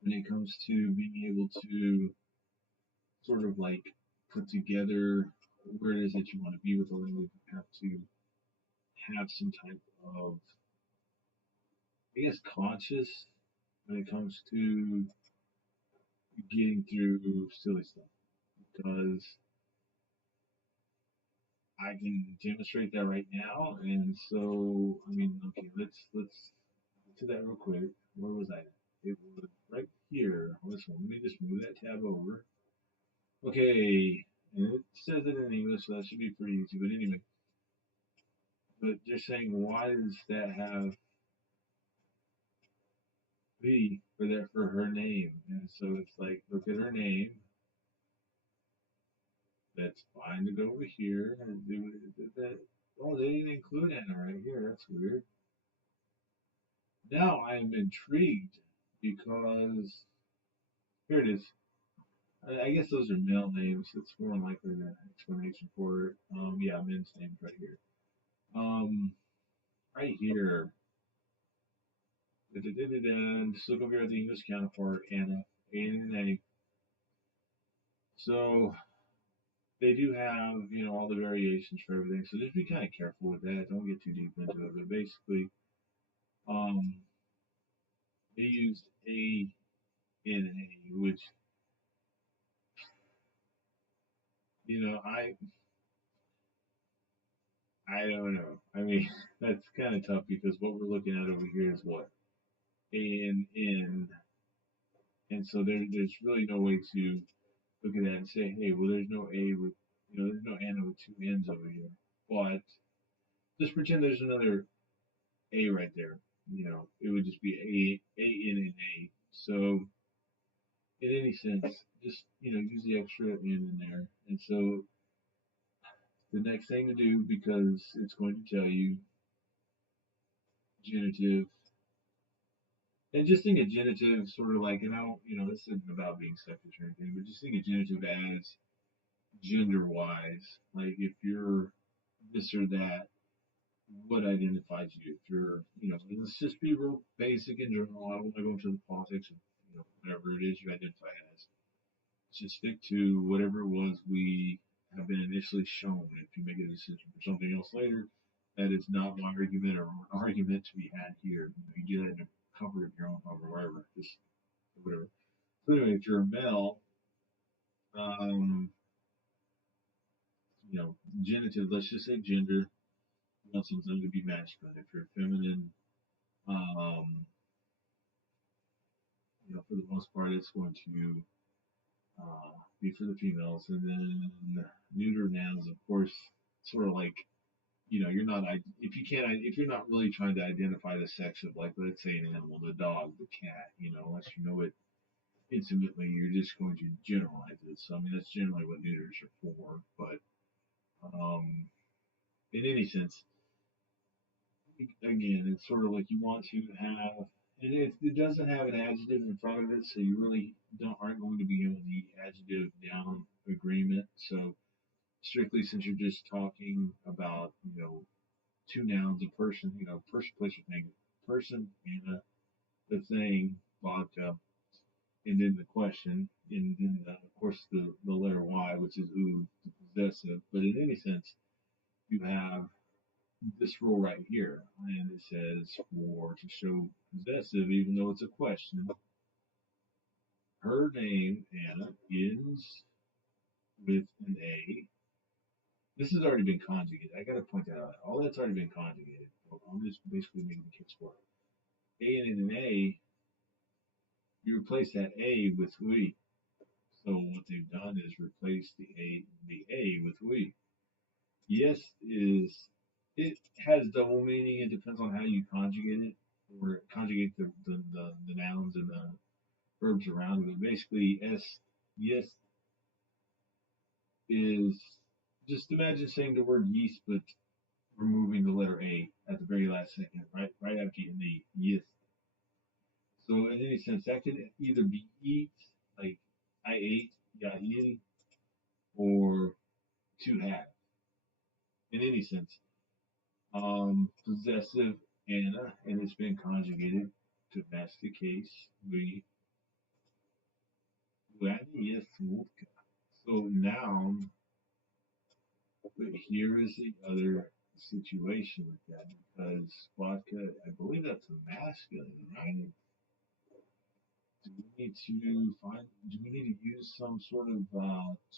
when it comes to being able to sort of like put together where it is that you want to be with the language, you have to have some type of, I guess, conscious when it comes to getting through silly stuff. Because I can demonstrate that right now, and so I mean, okay, let's to that real quick. Where was I? It was right here. This one. Let me just move that tab over. Okay, and it says it in English, so that should be pretty easy. But anyway, but they're saying why does that have V for that for her name? And so it's like look at her name. That's fine to go over here and do that. Oh, they didn't include Anna right here. That's weird. Now I am intrigued because here it is. I guess those are male names. It's more likely an explanation for it. Yeah, men's names right here. Um, right here. Just look over here at the English counterpart, Anna, A. So they do have, all the variations for everything. So just be kind of careful with that. Don't get too deep into it. But basically, um, they used A and A, which, I don't know. I mean, that's kind of tough because what we're looking at over here is what? A and N. And so there's really no way to look at that and say, hey, well, there's no A with, there's no N with two N's over here. But just pretend there's another A right there. It would just be A, N, and A. So in any sense, just, use the extra N in there. And so the next thing to do, because it's going to tell you genitive, and just think of genitive sort of like, and I don't, this isn't about being sexist or anything, but just think of genitive as gender wise. Like if you're this or that, what identifies you? If you're, let's just be real basic in general. I don't want to go into the politics of, whatever it is you identify as. Just stick to whatever it was we have been initially shown. If you make a decision for something else later, that is not my argument or an argument to be had here. You get it in the comfort of your own home or wherever, just whatever. So anyway, if you're a male, um, genitive, let's just say gender, you want something to be masculine. If you're feminine, um, for the most part, it's going to be for the females. And then neuter nouns, of course, sort of like, you're not, if you can't, if you're not really trying to identify the sex of, like, let's say an animal, the dog, the cat, unless you know it intimately, you're just going to generalize it. So, I mean, that's generally what neuters are for. But in any sense, again, it's sort of like you want to have, and it doesn't have an adjective in front of it, so you really aren't going to be given the adjective noun agreement. So strictly, since you're just talking about, two nouns, a person, person, place, or thing, person, and the thing, vodka, and then the question, and then of course the letter Y, which is who, the possessive. But in any sense, you have this rule right here, and it says for to show possessive, even though it's a question, her name Anna ends with an A. This has already been conjugated. I got to point that out. All that's already been conjugated. I'm just basically making the case for it. A and an A, you replace that A with we. So what they've done is replace the A with we. Yes is it has double meaning. It depends on how you conjugate it or conjugate the nouns and the verbs around it. But basically, yes is just imagine saying the word yeast, but removing the letter A at the very last second, right after you the yes. So in any sense, that could either be eat, like I ate, got eaten, or to have. In any sense, possessive Anna, and it's been conjugated to match the case. We yes, vodka. So now, but here is the other situation with that because vodka, I believe that's a masculine, right? Do we need to find? Do we need to use some sort of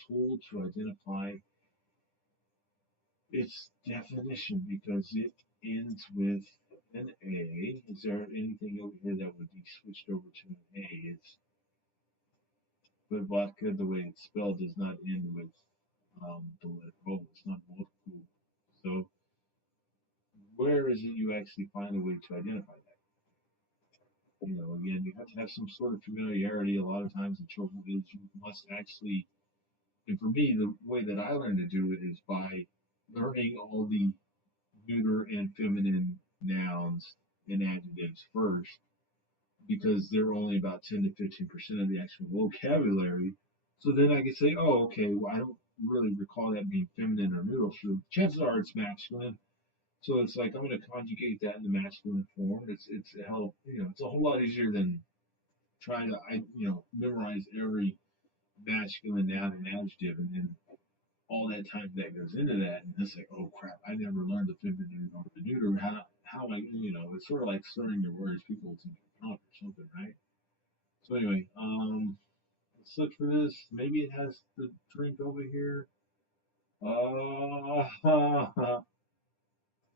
tool to identify its definition because it ends with an A? Is there anything over here that would be switched over to an A? It's but vodka, the way it's spelled, does not end with the letter O. It's not vodka. So where is it you actually find a way to identify that? Again, you have to have some sort of familiarity. A lot of times the trouble is you must actually, and for me, the way that I learned to do it is by learning all the neuter and feminine nouns and adjectives first, because they're only about 10 to 15% of the actual vocabulary. So then I can say, oh, okay, well, I don't really recall that being feminine or neutral. So chances are it's masculine. So it's like I'm going to conjugate that in the masculine form. It's a hell, it's a whole lot easier than trying to memorize every masculine noun and adjective, and then all that time that goes into that, and it's like, oh crap, I never learned the feminine or the neuter. How I it's sort of like slurring your words. People think you're drunk or something, right? So anyway, let's look for this. Maybe it has the drink over here.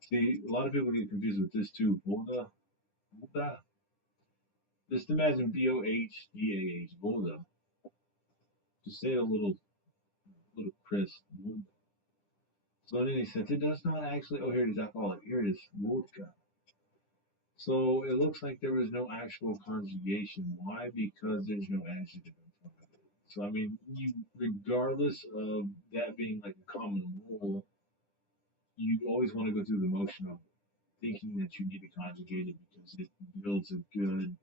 See, a lot of people get confused with this too. Voda, Voda. Just imagine Bohdah, Voda. Just say it a little crisp. So in any sense, it does not actually. Oh, here it is. Alcoholic. Here it is. Vodka. So it looks like there was no actual conjugation. Why? Because there's no adjective in front of it. So I mean, regardless of that being like a common rule, you always want to go through the motion of thinking that you need to conjugate it because it builds a good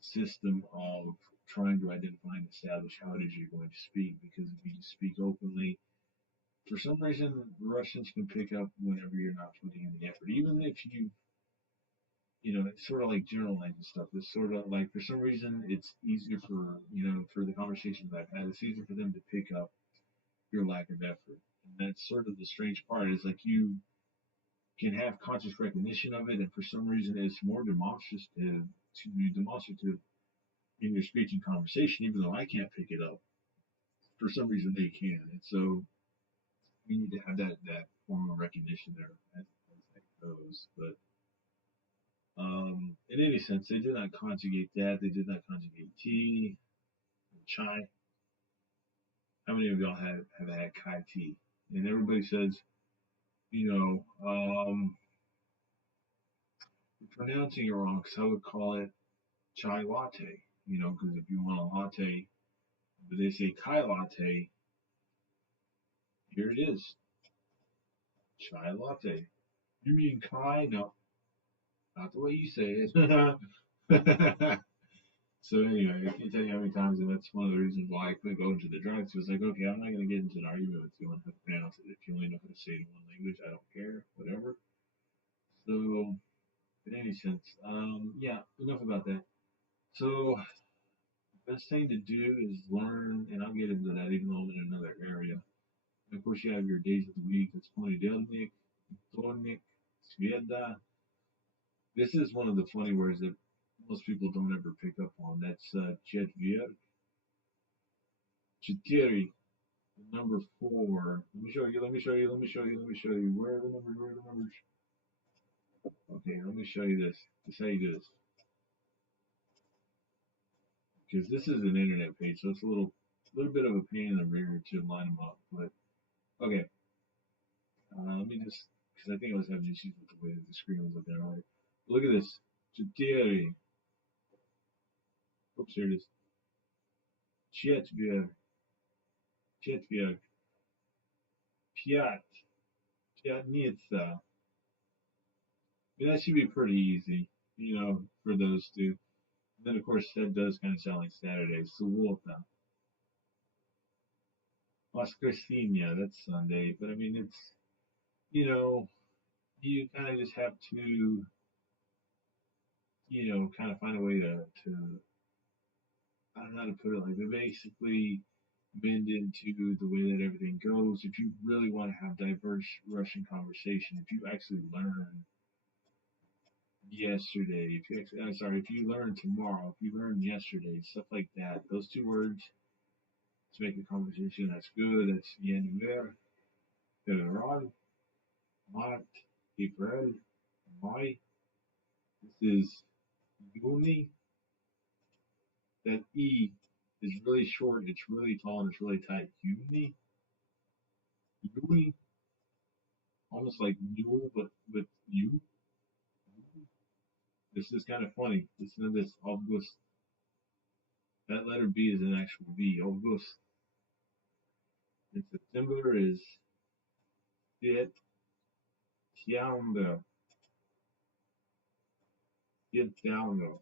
system of trying to identify and establish how it is you're going to speak. Because if you just speak openly, for some reason, Russians can pick up whenever you're not putting in the effort. Even if it's sort of like general language stuff. It's sort of like, for some reason, it's easier for the conversations I've had, it's easier for them to pick up your lack of effort. And that's sort of the strange part is like you can have conscious recognition of it, and for some reason, it's more demonstrative in your speech and conversation, even though I can't pick it up. For some reason, they can. And so we need to have that form of recognition there as that goes. But in any sense, they did not conjugate that. They did not conjugate tea, chai. How many of y'all have had Kai tea? And everybody says, you know, um, you're pronouncing it wrong because I would call it chai latte. Because if you want a latte, but they say Kai latte, here it is, chai latte. You mean Kai? No. Not the way you say it. So anyway, I can't tell you how many times, and that's one of the reasons why I quit going to the drive-thru. It's like, okay, I'm not going to get into an argument with you on how to pronounce it. If you only know how to say it in one language, I don't care, whatever. So, in any sense, yeah, enough about that. So, best thing to do is learn, and I'll get into that even though I'm in another area. And of course, you have your days of the week. It's Ponedelnik, Tornik, Svieda. This is one of the funny words that most people don't ever pick up on. That's Chetvir, Chetiri, number four. Let me show you, let me show you, let me show you, let me show you. Where are the numbers? Where are the numbers? Okay, let me show you this. This is how you do this. Because this is an internet page, so it's a little bit of a pain in the rear to line them up. But okay, let me just, because I think I was having issues with the way that the screen was looking earlier. Look at this. Chetiri. Oops, here it is. Chetvir, Chetvir, Piat, Piatnitsa. That should be pretty easy, for those two. Then, of course, that does kind of sound like Saturday. Subota. Воскресенье, that's Sunday. But I mean, you know, you kind of just have to, kind of find a way to, I don't know how to put it, like, to basically bend into the way that everything goes. If you really want to have diverse Russian conversation, if you actually learn yesterday, if you actually, I'm sorry, if you learn tomorrow, if you learn yesterday, stuff like that, those two words to make a conversation that's good, that's January, February, March, April, May. This is Juni. That E is really short, it's really tall, and it's really tight. Juni, Juni, almost like mule, but with U. This is kind of funny. Listen to this. August. That letter B is an actual B. August. And September is September. September.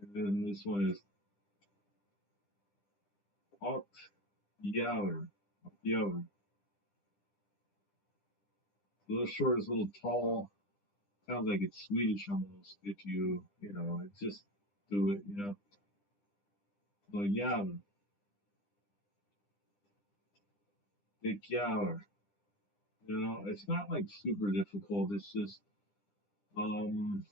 And then this one is October. October. A little short, it's a little tall. Sounds like it's Swedish almost. If it's just do it. October. October. It's not like super difficult. It's just, um,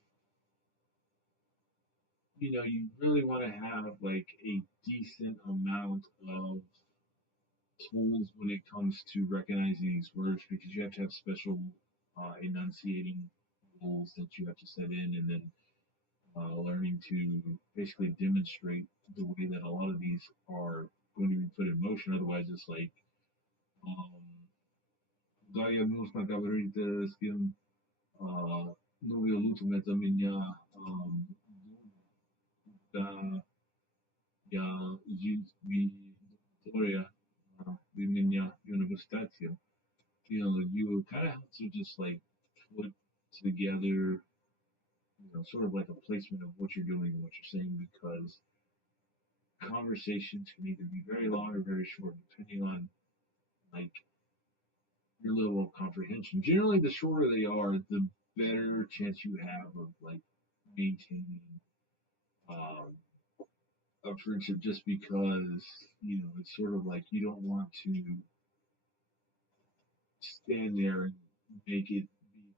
you really want to have like a decent amount of tools when it comes to recognizing these words because you have to have special enunciating rules that you have to set in and then learning to basically demonstrate the way that a lot of these are going to be put in motion. Otherwise, it's like, um, да, я нужно говорить с кем, ну, вы лучше за меня, да, я Victoria, вы меня университете. You kind of have to just like put together, sort of like a placement of what you're doing and what you're saying because conversations can either be very long or very short depending on like your level of comprehension. Generally, the shorter they are, the better chance you have of like maintaining um, a friendship just because it's sort of like you don't want to stand there and make it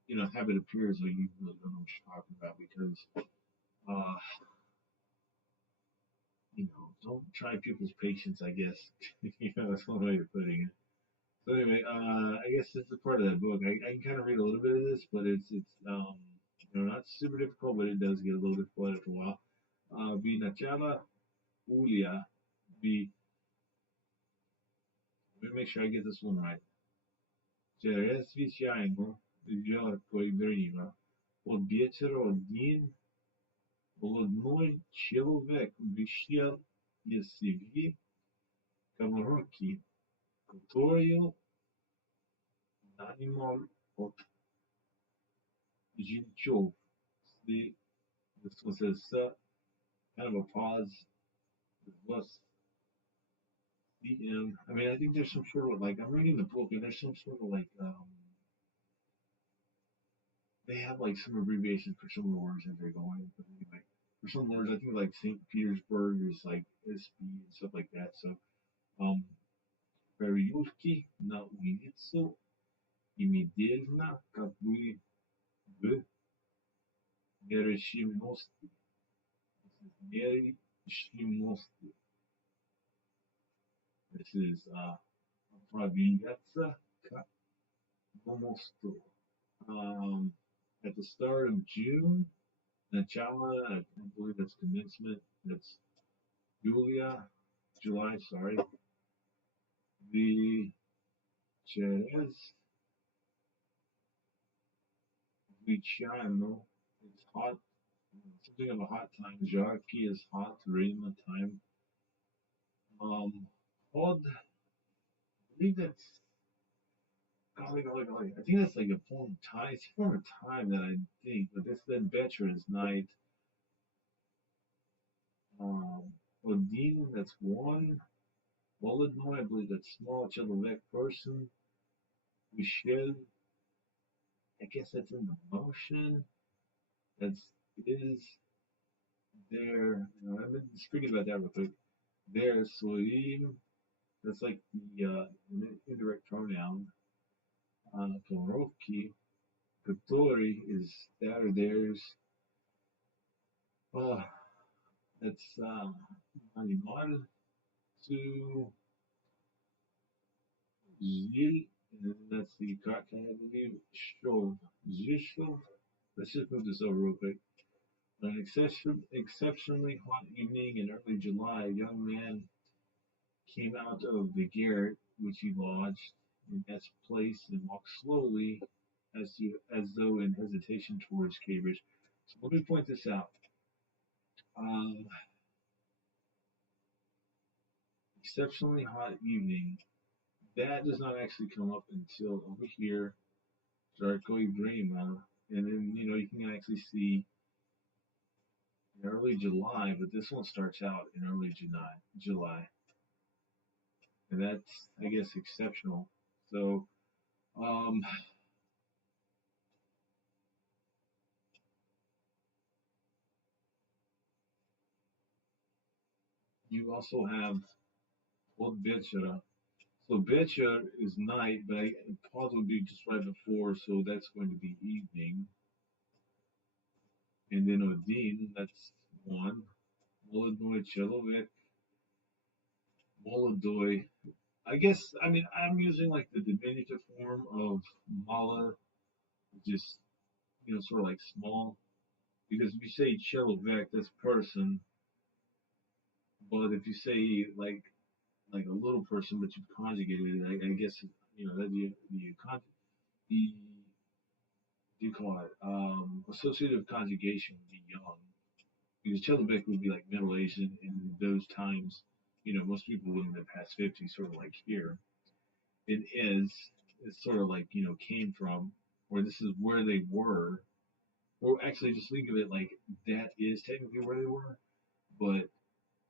be, have it appear as though you really don't know what you're talking about because uh don't try people's patience, I guess. That's one way of putting it. So anyway, I guess this is part of that book. I can kind of read a little bit of this, but it's not super difficult, but it does get a little difficult after a while. V начала Ulia. V. Let me make sure I get this one right. Через звичайно жаркое время от вечера один молодой человек вышел из своей коморки, которую нанимал от жильцов the this one says kind of a pause. Plus CM. I mean, I think there's some sort of like I'm reading the book and there's some sort of like they have like some abbreviations for some of the words that they're going. But anyway, for some words, I think like St. Petersburg is like SB and stuff like that. So um, Переюшки на улицу и медленно, как бы в нерешимости. Нерешимости. This is продвигаться к мосту. At the start of June, начало, I believe that's commencement. That's July, sorry. The через Luciano, it's hot, something of a hot time. Жаркий is hot, rain time. Hod, I think that's, golly. I think that's like a form of time. It's a form of time that I think, but this then Veterans Night. Odin, that's one. Volodno, I believe that's small. Человек, person. Michelle, I guess that's in the motion. That's is there. I've been speaking about that real quick. There, своим. That's like the indirect pronoun. Korovki, который is that or theirs. Uh, that's animal to Zil, and that's the correct, I believe. Shov. Zishov. Let's just move this over real quick. On an exceptionally hot evening in early July, a young man came out of the garret which he lodged in that place and walked slowly as though in hesitation towards Cambridge. So let me point this out. Um, exceptionally hot evening. That does not actually come up until over here, Zarko Ibrahima, and then you can actually see in early July, but this one starts out in early July, and that's I guess exceptional. So um, you also have Old Betchera. So Betcher is night, but pause would be just right before, so that's going to be evening. And then Odin, that's one. Molodoi Chelovek, Molodoi. I guess, I mean, I'm using like the diminutive form of Mala, just, sort of like small. Because if you say Chelovek, that's person. But if you say like a little person, but you've conjugated it, I guess, that the do you call it associative conjugation would be young because Chelobek would be like middle aged in those times. Most people wouldn't have passed 50, sort of like here. It is it's sort of like came from, or this is where they were, or actually just think of it like that is technically where they were, but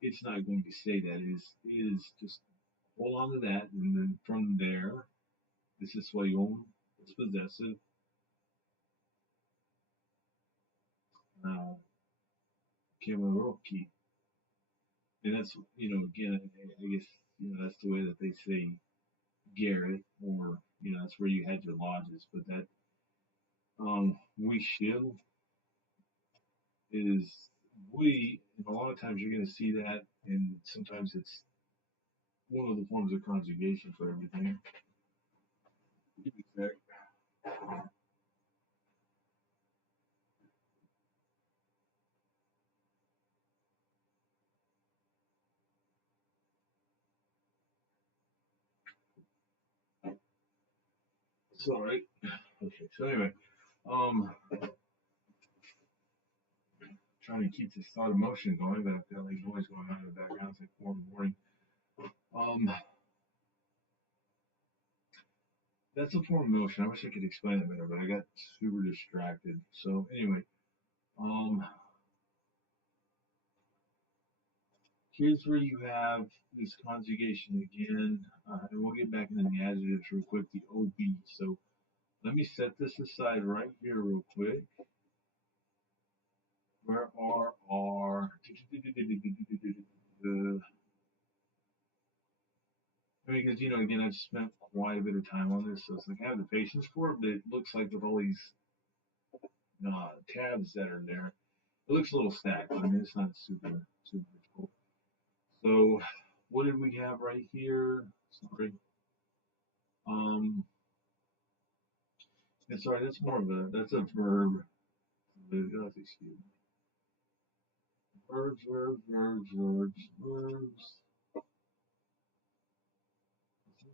it's not going to say that. It is just hold on to that, and then from there, this is Swayom, it's possessive. Uh, Kemeroki. And that's again I guess that's the way that they say Garrett, or that's where you had your lodges. But that we shill is we, and a lot of times you're going to see that, and sometimes it's one of the forms of conjugation for everything. It's all right. Okay, so anyway, um, trying to keep this thought of motion going, but I've got like noise going on in the background. It's like 4 in the morning. Um, that's a form of motion. I wish I could explain it better, but I got super distracted. So anyway, Um, Here's where you have this conjugation again, and we'll get back into the adjectives real quick, the OB. So let me set this aside right here real quick. Where are our... I mean, because, again, I've spent quite a bit of time on this, so it's like I have the patience for it, but it looks like with all these tabs that are there, it looks a little stacked. I mean, it's not super difficult. So, what did we have right here? Sorry. Um, and sorry, that's a verb. Excuse me. Verbs.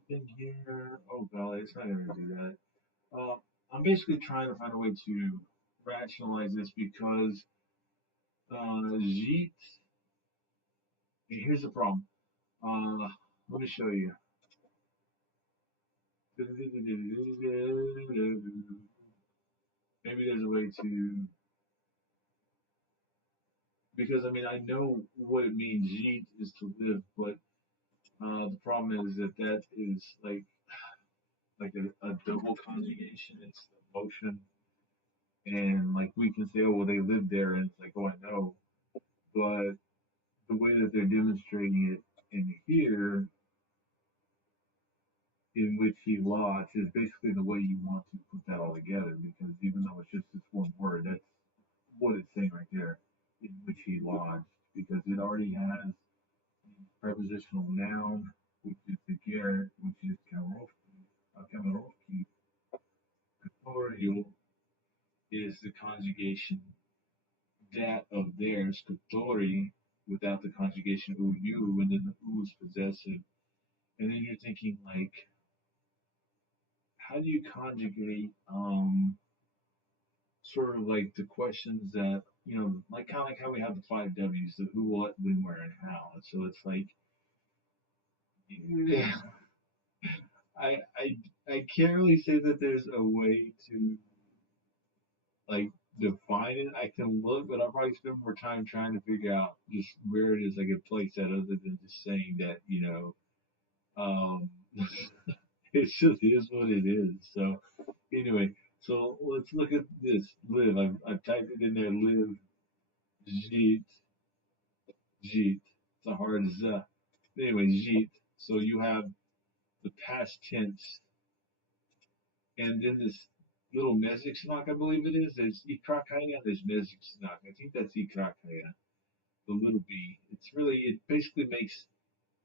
Something here. Oh, golly, it's not going to do that. I'm basically trying to find a way to rationalize this because Jeet, here's the problem. Let me show you. Maybe there's a way to, because I mean, I know what it means. Jeet is to live, but the problem is that is like a double conjugation. It's the motion, and like we can say, oh, well, they lived there, and it's like, oh, I know, but the way that they're demonstrating it in here, in which he lodged, is basically the way you want to put that all together, because even though it's just this one word, that's what it's saying right there, in which he lodged, because it already has prepositional noun, which is the get, which is Kamarovki. Katorial is the conjugation that of theirs, Katori, without the conjugation uyu, and then the u is possessive. And then you're thinking like, how do you conjugate sort of like the questions that like kind of like how we have the five W's, the who, what, when, where, and how. And so it's like, yeah, I can't really say that there's a way to like define it. I can look, but I'll probably spend more time trying to figure out just where it is I can place that, other than just saying that um, it just is what it is. So anyway, so let's look at this. Live. I've typed it in there. Live. Jeet. Jeet. It's a hard Z. Anyway, Jeet. So you have the past tense, and then this little Mezixnak, I believe it is. There's Ikrakaya, there's Mezixnak. I think that's Ikrakaya, the little B. It basically makes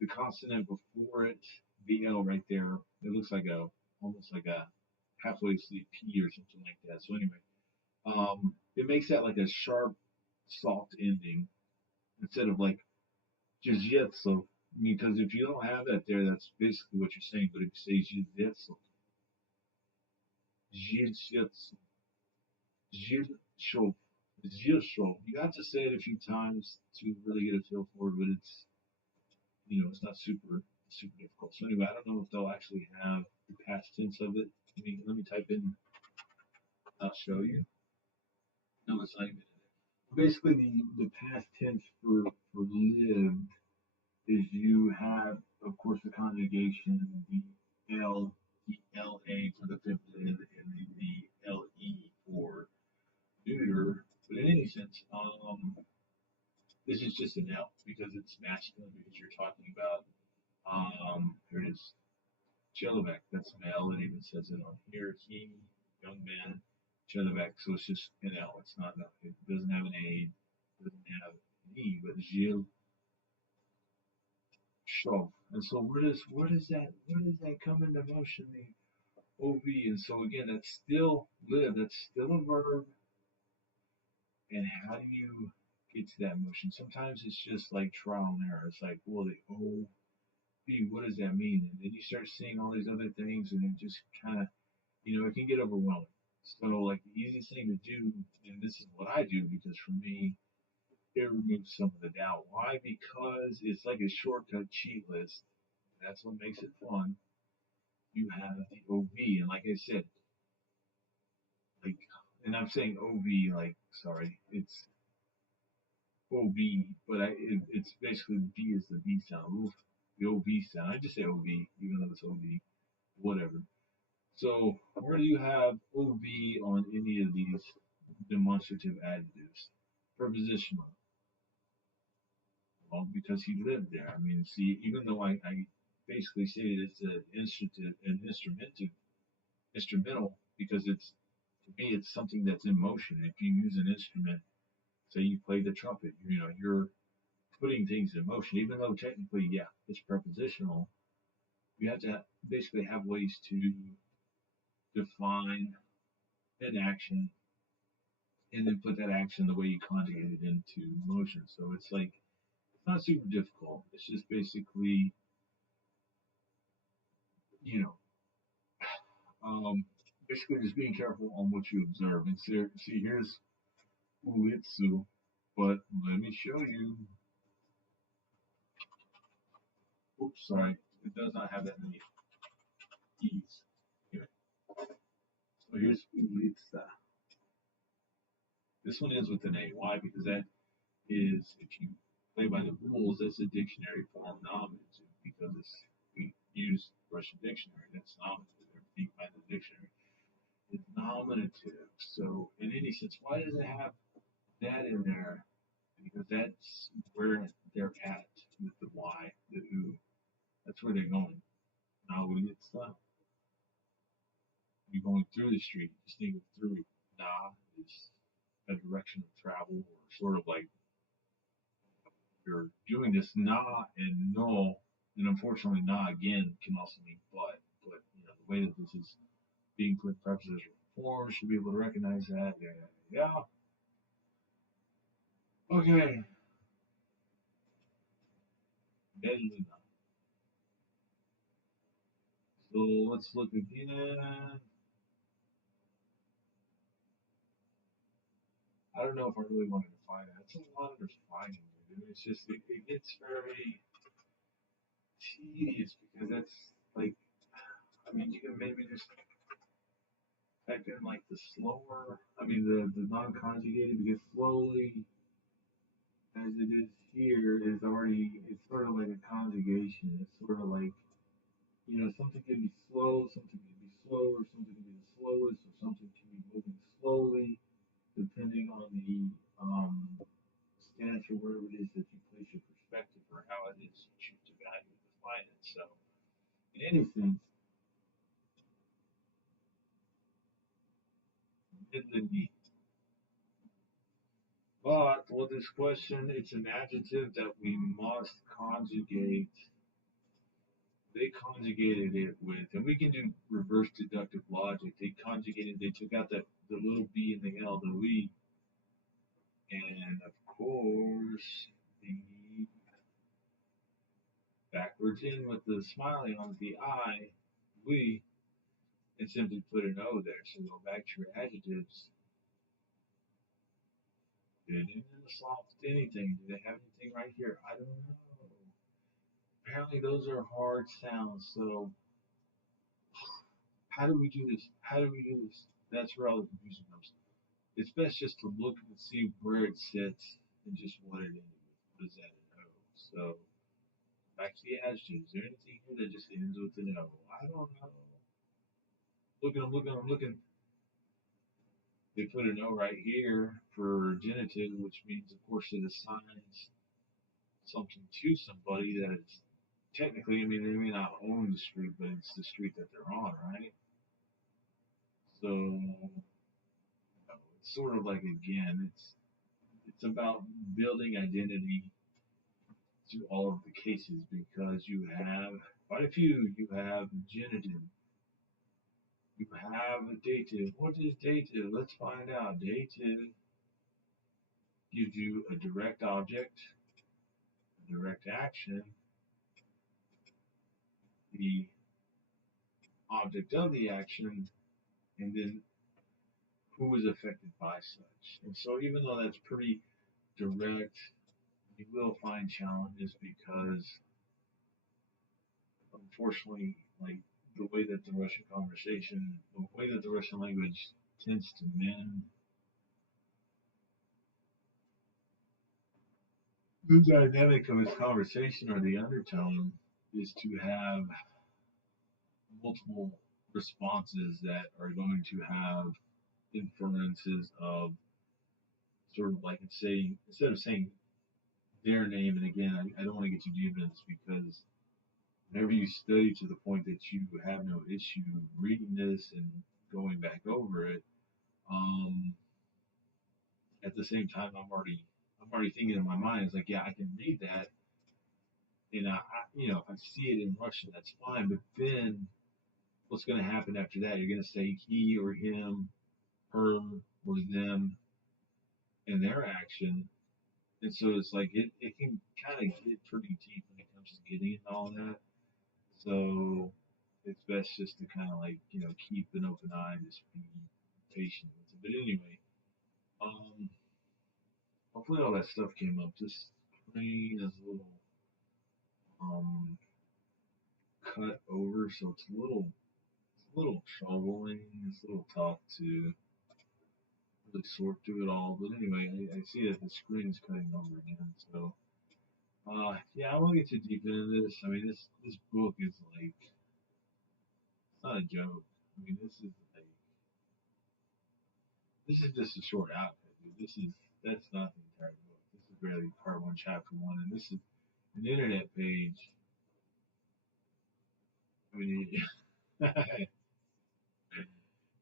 the consonant before it, the L right there. It looks like almost like a halfway asleep P or something like that. So anyway, it makes that like a sharp, soft ending instead of like just yet. So because if you don't have that there, that's basically what you're saying. But if you say jitsu, jitsu, jitsu, jitsu, you have to say it a few times to really get a feel for it. But it's not super difficult. So anyway, I don't know if they'll actually have the past tense of it. Let me type in. I'll show you. No, it's not even in there. Basically, the past tense for lived is you have, of course, the conjugation, the L, the LA for the feminine, and the LE for neuter. But in any sense, this is just an L because it's masculine, because you're talking about, here it is, Chelovek, that's male. It even says it on here. He, young man, Chelovek. So it's just an L. It's not. It doesn't have an A. It doesn't have an E. But Gilles Chauve. And so where does that come into motion? The OV. And so again, that's still live. That's still a verb. And how do you get to that motion? Sometimes it's just like trial and error. It's like, well, the O V. What does that mean? And then you start seeing all these other things, and it just kind of it can get overwhelming. So, like, the easiest thing to do, and this is what I do, because for me, it removes some of the doubt. Why? Because it's like a shortcut cheat list. That's what makes it fun. You have the OV, and like I said, like and I'm saying OV like sorry, it's OV, but it's basically V is the V sound. Oof, the OV sound. I just say OV, even though it's OV, whatever. So where do you have OV on any of these demonstrative adjectives? Prepositional. Well, because he lived there. I mean, see, even though I basically say it's instrumental because it's to me it's something that's in motion. If you use an instrument, say you play the trumpet, you're putting things in motion. Even though technically, yeah, it's prepositional, you have to basically have ways to define an action and then put that action the way you conjugate it into motion. So it's like it's not super difficult. It's just basically, you know, basically just being careful on what you observe. And see here's Uitsu, but let me show you. Oops, sorry, it does not have that many E's. Anyway, so here's Uitsa. This one ends with an A. Why? Because that is, if you play by the rules, that's a dictionary form nominative because we use Russian dictionary. That's nominative. Everything by the dictionary is nominative. So in any sense, why does it have that in there? Because that's where they're at with the Y, the U. That's where they're going. Now when it's you're going through the street, just think of through. Na is a direction of travel, or sort of like you're doing this na and no, and unfortunately na again can also mean but. But the way that this is being put in prepositional form should be able to recognize that. Yeah. Okay. Medlina. So let's look again. I don't know if I really want to define that. It's a lot of defining. It's just it gets very tedious because that's like I mean you can maybe just type in like the slower the non conjugated because slowly as it is here is already it's sort of like a conjugation. It's sort of like something can be slow, something can be slower, something can be the slowest, or something can be moving slowly, depending on the stance or wherever it is that you place your perspective or how it is you choose to value and define it. So, in any sense, middling. But with this question, it's an adjective that we must conjugate. They conjugated it with, and we can do reverse deductive logic. They conjugated, they took out the little b and the l, the we, and of course, the backwards in with the smiley on the I, we, and simply put an O there. So go back to your adjectives. Did it soft anything? Do they have anything right here? I don't know. Apparently those are hard sounds, so how do we do this? How do we do this? That's where all the confusion comes. It's best just to look and see where it sits and just what it is. What is that an O? So back to the adjective. Is there anything here that just ends with an O? I don't know. I'm looking. They put an O right here for genitive, which means, of course, it assigns something to somebody that it's technically, I mean, they may not own the street, but it's the street that they're on, right? So it's sort of like again, it's about building identity to all of the cases because you have quite a few. You have genitive, you have a dative. What is dative? Let's find out. Dative gives you a direct object, a direct action, the object of the action, and then who is affected by such. And so even though that's pretty direct, you will find challenges because unfortunately, like the way that the Russian conversation, the way that the Russian language tends to mend the dynamic of his conversation or the undertone is to have multiple responses that are going to have inferences of sort of like it's saying instead of saying their name, and again, I don't want to get too deep into this because whenever you study to the point that you have no issue reading this and going back over it, um, at the same time I'm already thinking in my mind, it's like, yeah, I can read that, and if I see it in Russian, that's fine. But then, what's going to happen after that? You're going to say he or him, her or them, and their action, and so it's like it can kind of get pretty deep when it comes to getting into all that. So it's best just to kind of like keep an open eye and just be patient with it. But anyway, um, hopefully all that stuff came up. This screen is a little um cut over, so it's a little troubling. It's a little tough to really sort through it all. But anyway, I see that the screen is cutting over again. So yeah, I won't get too deep into this. I mean, this book is like it's not a joke. I mean, this is just a short outfit, dude. That's not the entire book. This is barely part one, chapter one, and this is an internet page. I mean,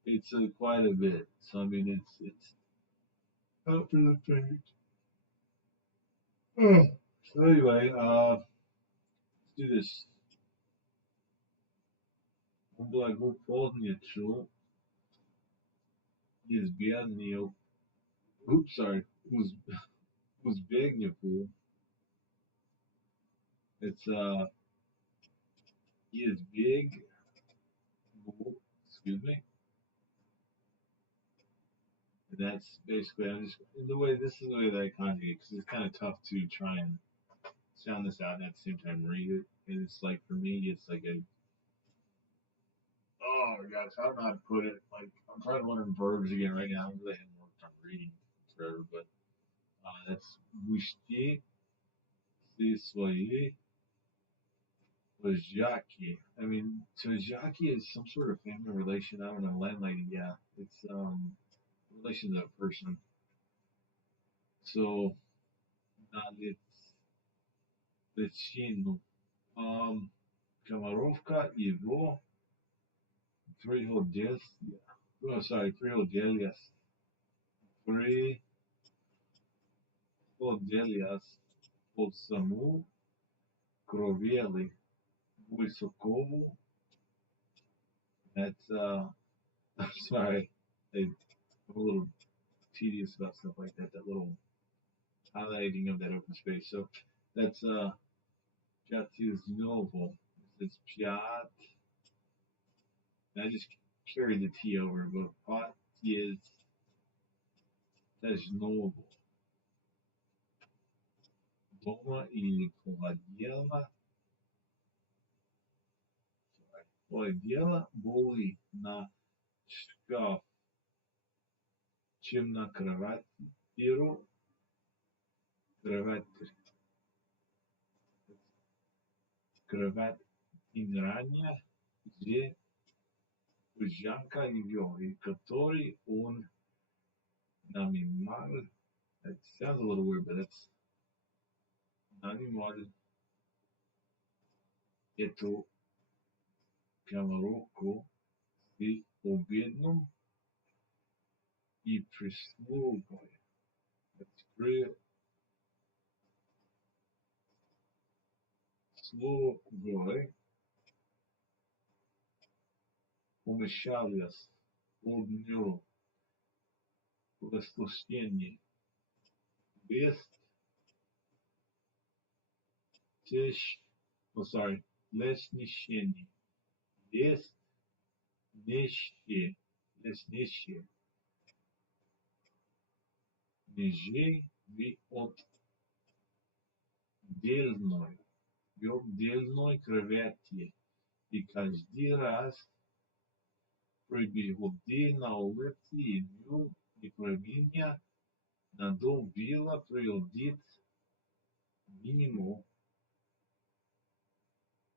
it's quite a bit. So I mean, it's out for the page. Oh. So anyway, let's do this. Он благополучил избегнул. Oops, sorry. Who's big Nepal? It's he is big. Excuse me. And that's basically I'm just the way this is the way that I conjugate because it's kind of tough to try and sound this out and at the same time read it. And it's like for me, it's like a oh my gosh, I don't know how to put it. Like I'm trying to learn verbs again right now. I really haven't worked on reading forever, but that's вышки си свои Jackie. I mean, so Jackie is some sort of family relation. I don't know, landlady. Yeah, it's relation to that person. So, not Lechino. Um, Komarovka, его, приходилось, oh, sorry, приходилось, приходилось по саму кровели Высокову. That's, I'm sorry, I'm a little tedious about stuff like that, that little highlighting of that open space. So that's Pjatiznovo. It's Pjat. I just carried the T over, but Pot is Teznovo. Дома или Поладела. Поладела более на шкаф, чем на кровать. Перу кровать, кровать Инрания, где Жанка его, и который он нанимал. That sounds a little weird, but that's нанимал эту комаровку с обедом и прислугой. Прислугой помещалась под нее воскресенье без теж, oh sorry, лестничение, без нищие, лестничие, ниже ви отдельной кровати, и каждый раз при приходе на улице имел неправильно надо было приходить mimo,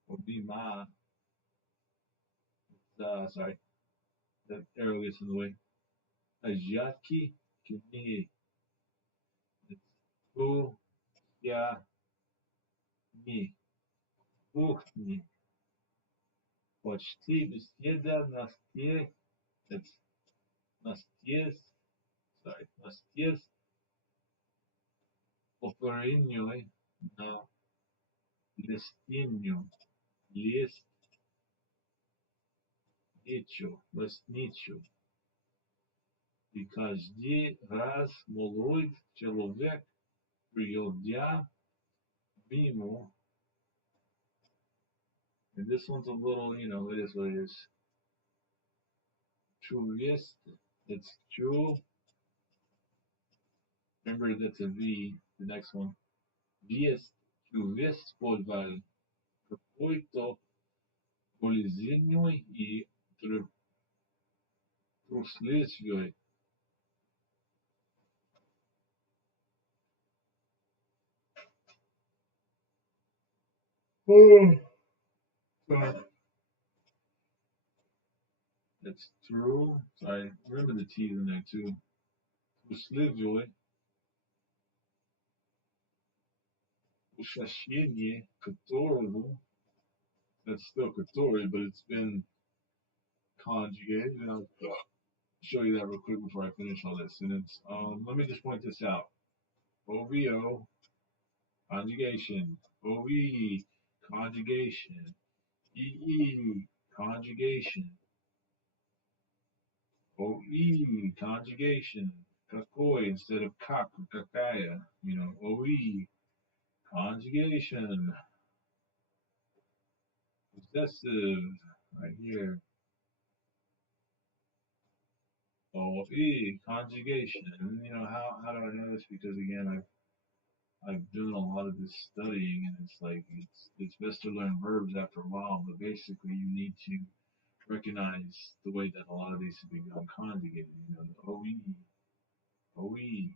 or mima. Sorry, that arrow gets in the way. Азиатки книги. It's who, yeah, me, кухни. Почти беседа настес. It's настес. Sorry, настес. Попередньої на листиню. Лист лесничу. И каждый раз молодой человек, приходя мимо, and this one's a little, it is what it is. Tourist, it's true. Remember, that's a V, the next one. Есть tourist подвал. Какой-то болезненный и трусливый. Oh, that's true. Sorry, remember the T's in there too. Трусливый. Ушащение которого, that's still Katori, but it's been conjugated. And I'll show you that real quick before I finish all this sentence. Let me just point this out. OVO, conjugation. OE, conjugation. EE, conjugation. OE, conjugation. Kakoi instead of kak or kakaya. OE, conjugation. Possessive, right here. OE, conjugation. And how do I know this? Because again, I've done a lot of this studying, and it's like it's best to learn verbs after a while. But basically, you need to recognize the way that a lot of these have become conjugated. The OE,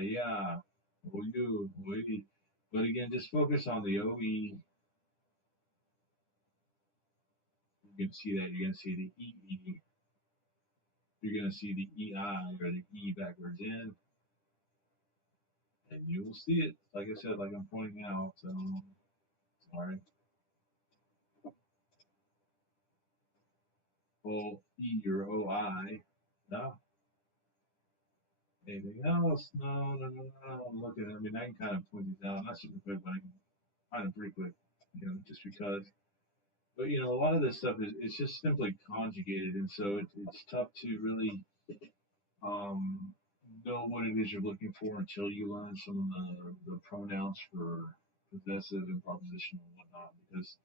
yeah, OU, OE. But again, just focus on the OE. You can see that. You're gonna see the EE. You're gonna see the EI or the E backwards in, and you will see it. Like I said, like I'm pointing out. Sorry. OE or OI. No. Anything else? No, no, no, no. I'm looking. I mean, I can kind of point these out. Not super quick, but I can find them pretty quick. Just because. But a lot of this stuff is it's just simply conjugated, and so it's tough to really um, know what it is you're looking for until you learn some of the pronouns for possessive and propositional and whatnot. Because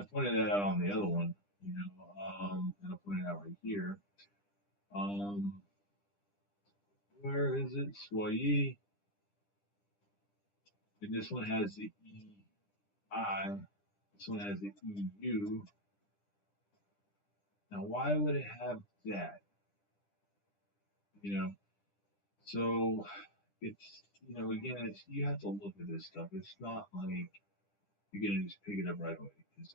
I pointed that out on the other one, and I pointed out right here. Um, where is it? Soyez. And this one has the EI. This one has the EU. Now, why would it have that? You know, so it's again, you have to look at this stuff. It's not like you're gonna just pick it up right away. Because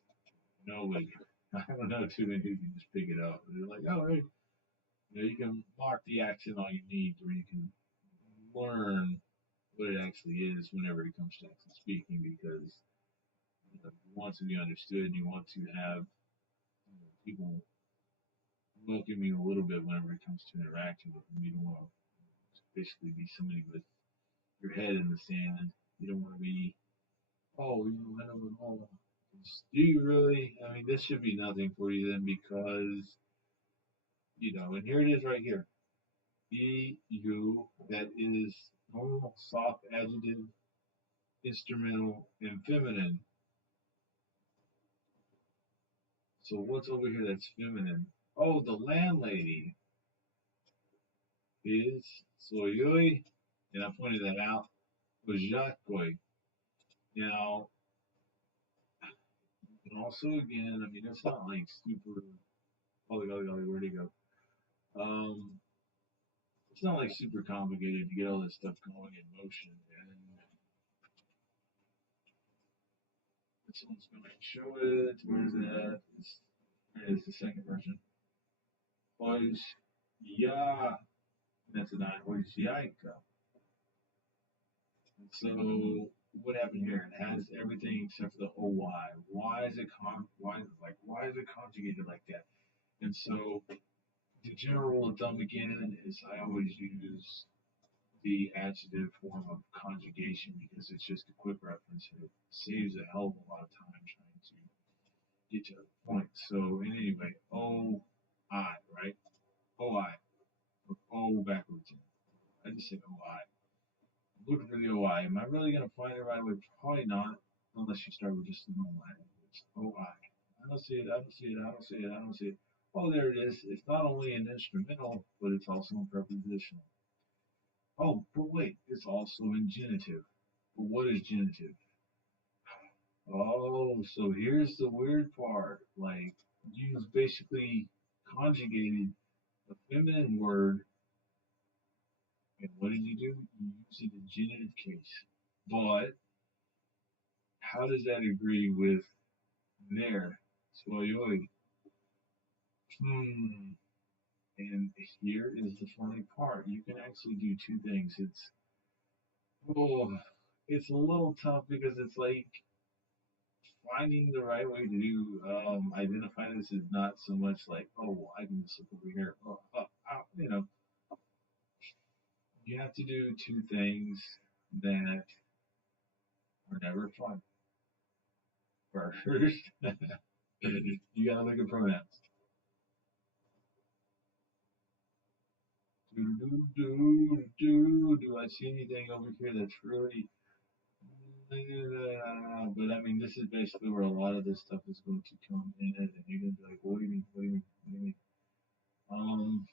like I don't know too many who can just pick it up. They're like, oh, hey, you can mark the accent all you need, or you can learn what it actually is whenever it comes to actually speaking, because you want to be understood. You want to have people welcome you a little bit whenever it comes to interacting with them. You don't want to basically be somebody with your head in the sand. You don't want to be, oh, I don't know. Do you really? I mean, this should be nothing for you then, because, and here it is right here. EU, that is normal, soft, adjective, instrumental, and feminine. So what's over here that's feminine? Oh, the landlady is soyoi, and I pointed that out, was Jakoi. Now, and also again, I mean, it's not like super. Golly, where'd he go? It's not like super complicated to get all this stuff going in motion. And Someone's going to show it. Where's it at? It's the second version. Boys, yeah. That's a 9. Boys, yika. So what happened here? It has everything except for the OY. Why is it conjugated like that? And so the general rule of thumb again is I always use the adjective form of conjugation because it's just a quick reference and it saves a hell of a lot of time trying to get to the point. So in any way, O I, right? O I or O backwards. I just say O I. Looking for the O I. Am I really gonna find it right away? Probably not, unless you start with just the normal language. O I. I don't see it. I don't see it. I don't see it. I don't see it. Oh, there it is. It's not only an instrumental, but it's also a prepositional. Oh, but wait, it's also in genitive. But what is genitive? Oh, so here's the weird part. Like, you basically conjugated a feminine word, and what did you do? You use it in genitive case. But how does that agree with there? Soyoi. Hmm. And here is the funny part. You can actually do two things. Oh, it's a little tough because it's like finding the right way to do identify this is not so much like, oh, well, I can just look over here. You have to do two things that are never fun. First, you gotta look at pronouns. Do I see anything over here that's really? But I mean, this is basically where a lot of this stuff is going to come in, and you're gonna be like, what do you mean? What do you mean? What do you mean?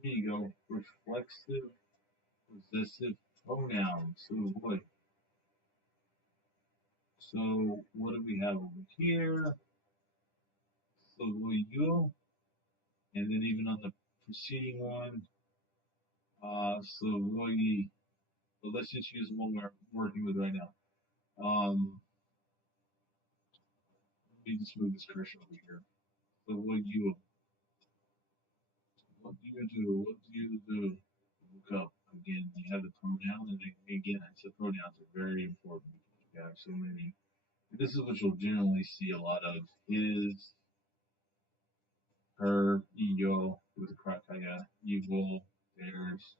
Here you go. Reflexive, possessive pronouns. So what? So what do we have over here? So you, and then even on the preceding one, so you. But let's just use the one we're working with right now. Let me just move this cursor over here. So you, what do you do? What do you do? Look up again. You have the pronoun, and again, so pronouns are very important because you have so many. This is what you'll generally see a lot of: his, her, yo, with a krakaya, evil, theirs.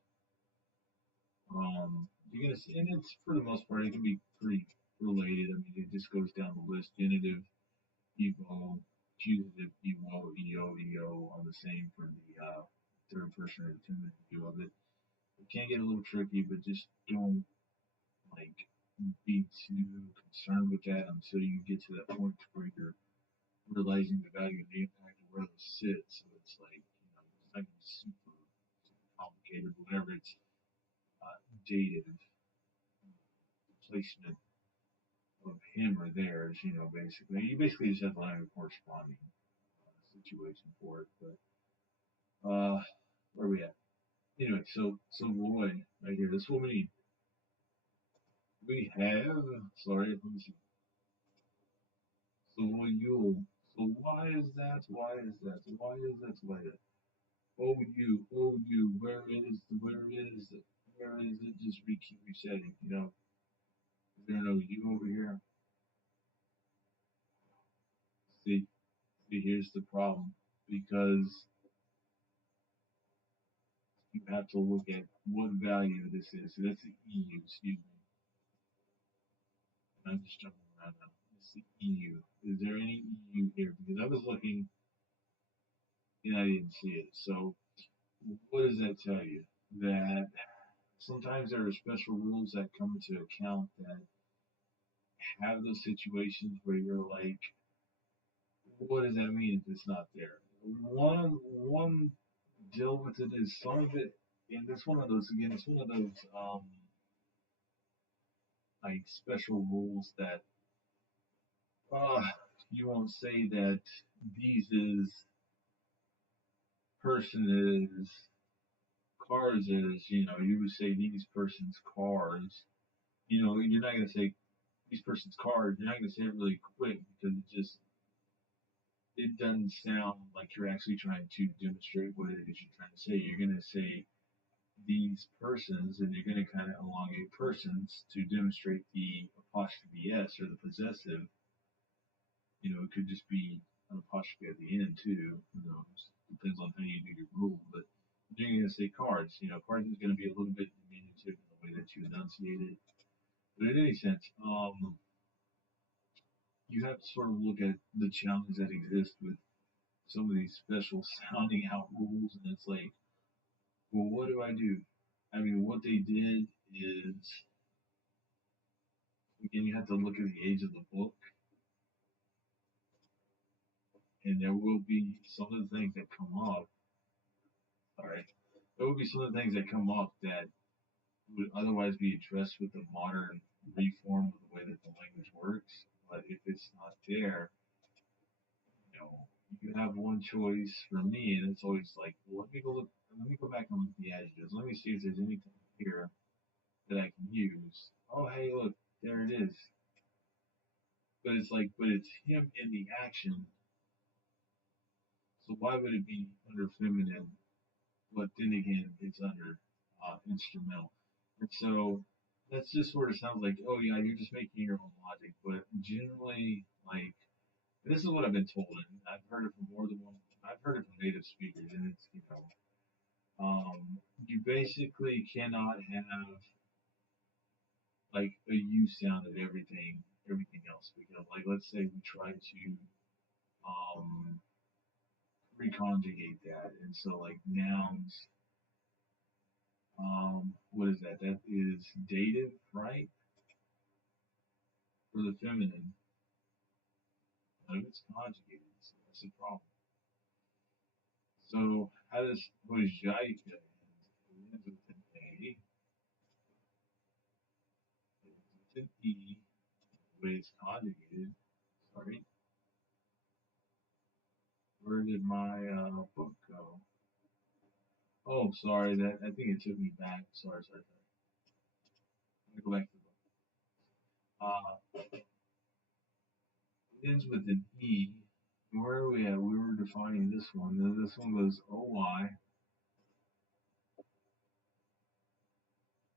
You're gonna see, and it's for the most part, it can be pretty related. I mean, it just goes down the list: genitive, evo, accusative, evo, eo, on the same for the third person or determinative view of it. It can get a little tricky, but just don't like be too concerned with that until you get to that point where you're realizing the value and the impact of where those sit. So it's like, it's not super complicated, whatever it's dated placement of him or theirs, basically. You basically just have to find a corresponding situation for it. But where are we at? Anyway, so Roy right here. This is what we have. Sorry, let me see. So you. So why is that? Why is that? Why is that? Why is that? Oh you. Where is it? Where is it? Just keep resetting. Is there no you over here? See, here's the problem because you have to look at what value this is. So that's the EU. Excuse me. I'm just jumping around now. It's the EU. Is there any EU here? Because I was looking and I didn't see it. So what does that tell you? That sometimes there are special rules that come into account that have those situations where you're like, what does that mean if it's not there? One deal with it is some of it, and it's one of those again. It's one of those like special rules that uh you won't say that these is person is cars is you would say these person's cars. You're not gonna say these person's card, you're not going to say it really quick because it doesn't sound like you're actually trying to demonstrate what it is you're trying to say. You're going to say these persons, and you're going to kind of elongate persons to demonstrate the apostrophe s or the possessive. It could just be an apostrophe at the end too. Who knows? Depends on how you do your rule. But you're going to say cards. Cards is going to be a little bit diminutive in the way that you enunciate it. But in any sense, you have to sort of look at the challenge that exists with some of these special sounding out rules, and it's like, well, what do I do? I mean, what they did is, again, you have to look at the age of the book, and there will be some of the things that come up. All right, there will be some of the things that come up that would otherwise be addressed with the modern reform of the way that the language works. But if it's not there, you know, you have one choice for me, and it's always like, well, let me go look. Let me go back and look at the adjectives. Let me see if there's anything here that I can use. Oh, hey, look, there it is. But it's like, but it's him in the action. So why would it be under feminine? But then again, it's under instrumental. And so that just sort of sounds like, oh yeah, you're just making your own logic. But generally, like, this is what I've been told, and I've heard it from more than one. I've heard it from native speakers, and it's you basically cannot have like a U sound at everything else. Because like, let's say we try to um, reconjugate that, and so like nouns, what is that? That is dative, right? For the feminine, but it's conjugated, so that's a problem. So how does Hojika end? It ends with an A, it ends with an E, the way it's conjugated. Sorry, where did my book go? Oh, sorry, that I think it took me back. Sorry. Let me go back to the book. It ends with an E. Where are we at? We were defining this one. This one goes OY,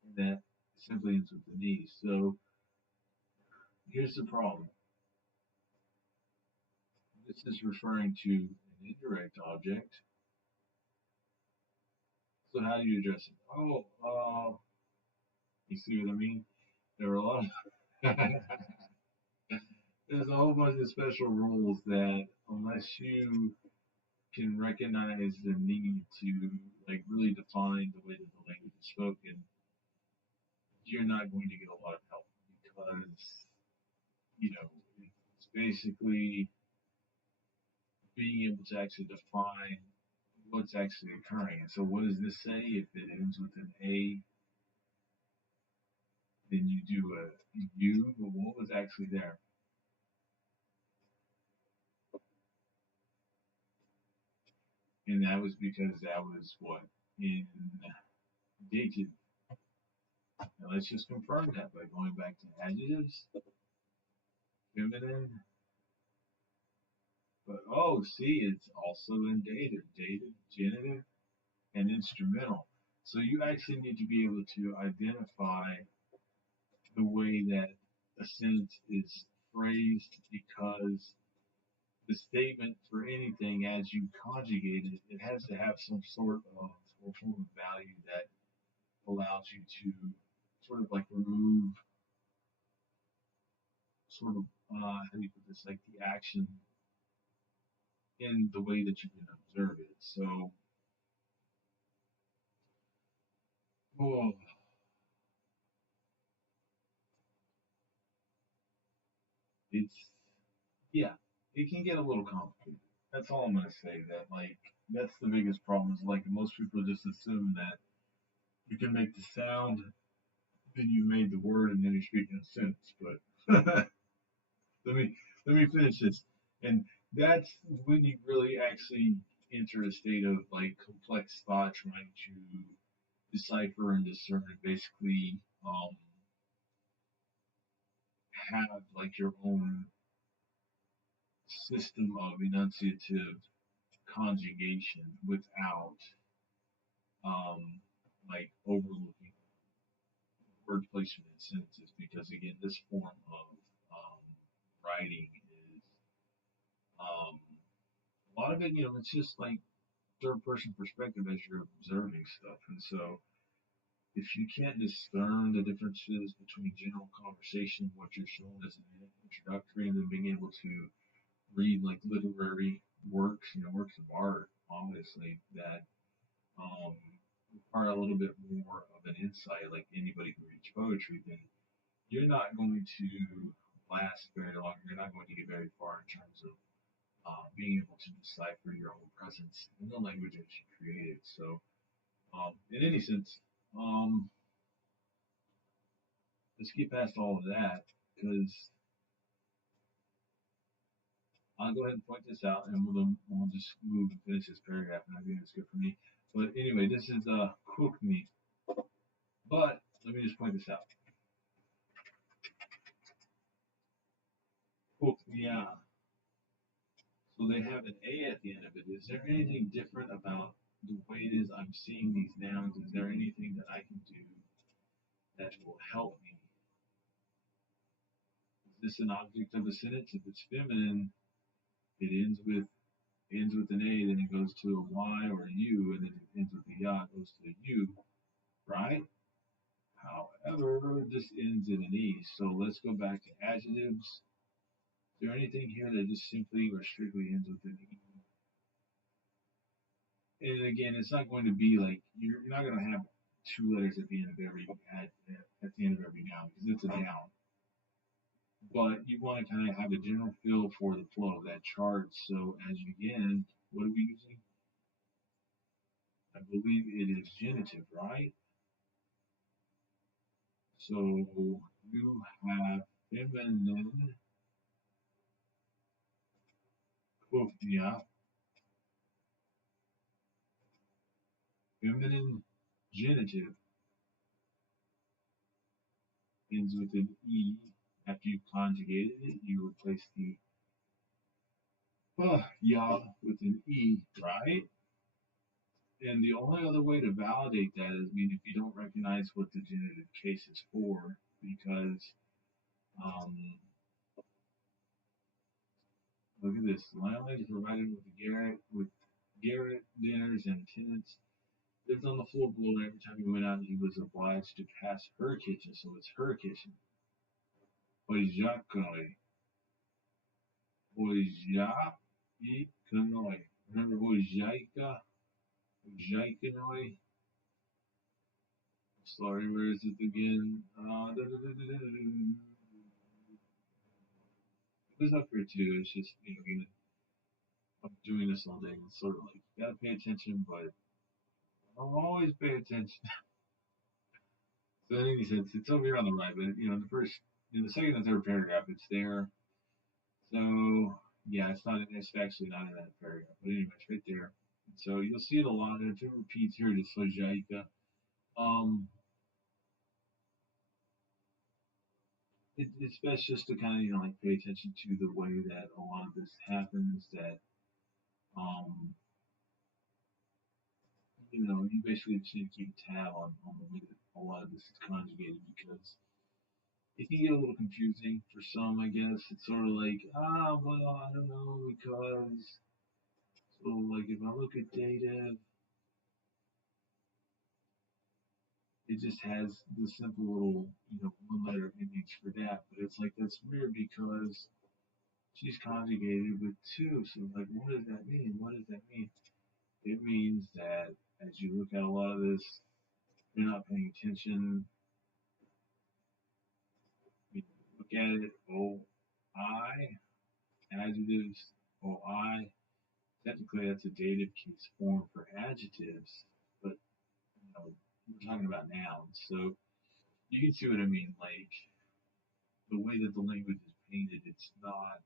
and that simply ends with an E. So here's the problem. This is referring to an indirect object. So how do you address it? Oh, you see what I mean? There are a lot of there's a whole bunch of special rules that unless you can recognize the need to like really define the way that the language is spoken, you're not going to get a lot of help because it's basically being able to actually define what's actually occurring. And so, what does this say? If it ends with an A, then you do a U, but what was actually there? And that was because that was what in dated. Now let's just confirm that by going back to adjectives, feminine. But oh, see, it's also in dated, genitive, and instrumental. So you actually need to be able to identify the way that a sentence is phrased because the statement for anything as you conjugate it, it has to have some sort of or form of value that allows you to sort of like remove sort of how do you put this like the action in the way that you can observe it. So oh, it's yeah, it can get a little complicated. That's all I'm gonna say. That like that's the biggest problem is like most people just assume that you can make the sound, then you made the word, and then you're speaking a sentence. But let me let me finish this. And that's when you really actually enter a state of like complex thought, trying to decipher and discern basically have like your own system of enunciative conjugation without like overlooking word placement in sentences, because again, this form of um, writing is a lot of it, it's just like third person perspective as you're observing stuff. And so if you can't discern the differences between general conversation, what you're shown as an introductory, and then being able to read like literary works, works of art, obviously, that um, require a little bit more of an insight, like anybody who reads poetry, then you're not going to last very long. You're not going to get very far in terms of being able to decipher your own presence in the language that you created. So, in any sense, let's get past all of that, because I'll go ahead and point this out, and we'll just move and finish this paragraph, and I think that's good for me. But anyway, this is cook me. But let me just point this out. Cook me out. So they have an A at the end of it. Is there anything different about the way it is I'm seeing these nouns? Is there anything that I can do that will help me? Is this an object of a sentence? If it's feminine, it ends with an A, then it goes to a Y or a U, and then it ends with a ya, it goes to a U, right? However, this ends in an E. So let's go back to adjectives. Is there anything here that just simply or strictly ends with an E? And again, it's not going to be like you're not going to have two letters at the end of every at the end of every noun, because it's a noun. But you want to kind of have a general feel for the flow of that chart. So as you begin, what are we using? I believe it is genitive, right? So you have feminine kufnia, feminine genitive ends with an E. After you conjugated it, you replace the ya with an E, right? And the only other way to validate that is, if you don't recognize what the genitive case is for, because um, look at this. The landlady is provided with garret dinners and tenants. Lived on the floor below, and every time he went out, he was obliged to pass her kitchen, so it's her kitchen. Oijakoi. Oijaikanoi. Remember Oijaika? Ojaikanoi? Sorry, where is it again? It was up here too. It's just, I'm doing this all day. It's sort of like, you gotta pay attention, but I'll always pay attention. So in any sense, it's over here on the right, but in the second and third paragraph, it's there. So yeah, it's actually not in that paragraph, but anyway, it's right there. So you'll see it a lot, and if it repeats here, it's Sojaika. Um, it's best just to kind of like pay attention to the way that a lot of this happens. That um, you basically just need to keep tab on the way that a lot of this is conjugated, because it can get a little confusing for some, I guess. It's sort of like, well, I don't know, because, so like if I look at dative, it just has the simple little, one letter image for that. But it's like, that's weird because she's conjugated with two. So like, what does that mean? What does that mean? It means that as you look at a lot of this, you're not paying attention. Look at it, O-I, adjectives, O-I. Technically, that's a dative case form for adjectives, but we're talking about nouns. So you can see what I mean. Like the way that the language is painted, it's not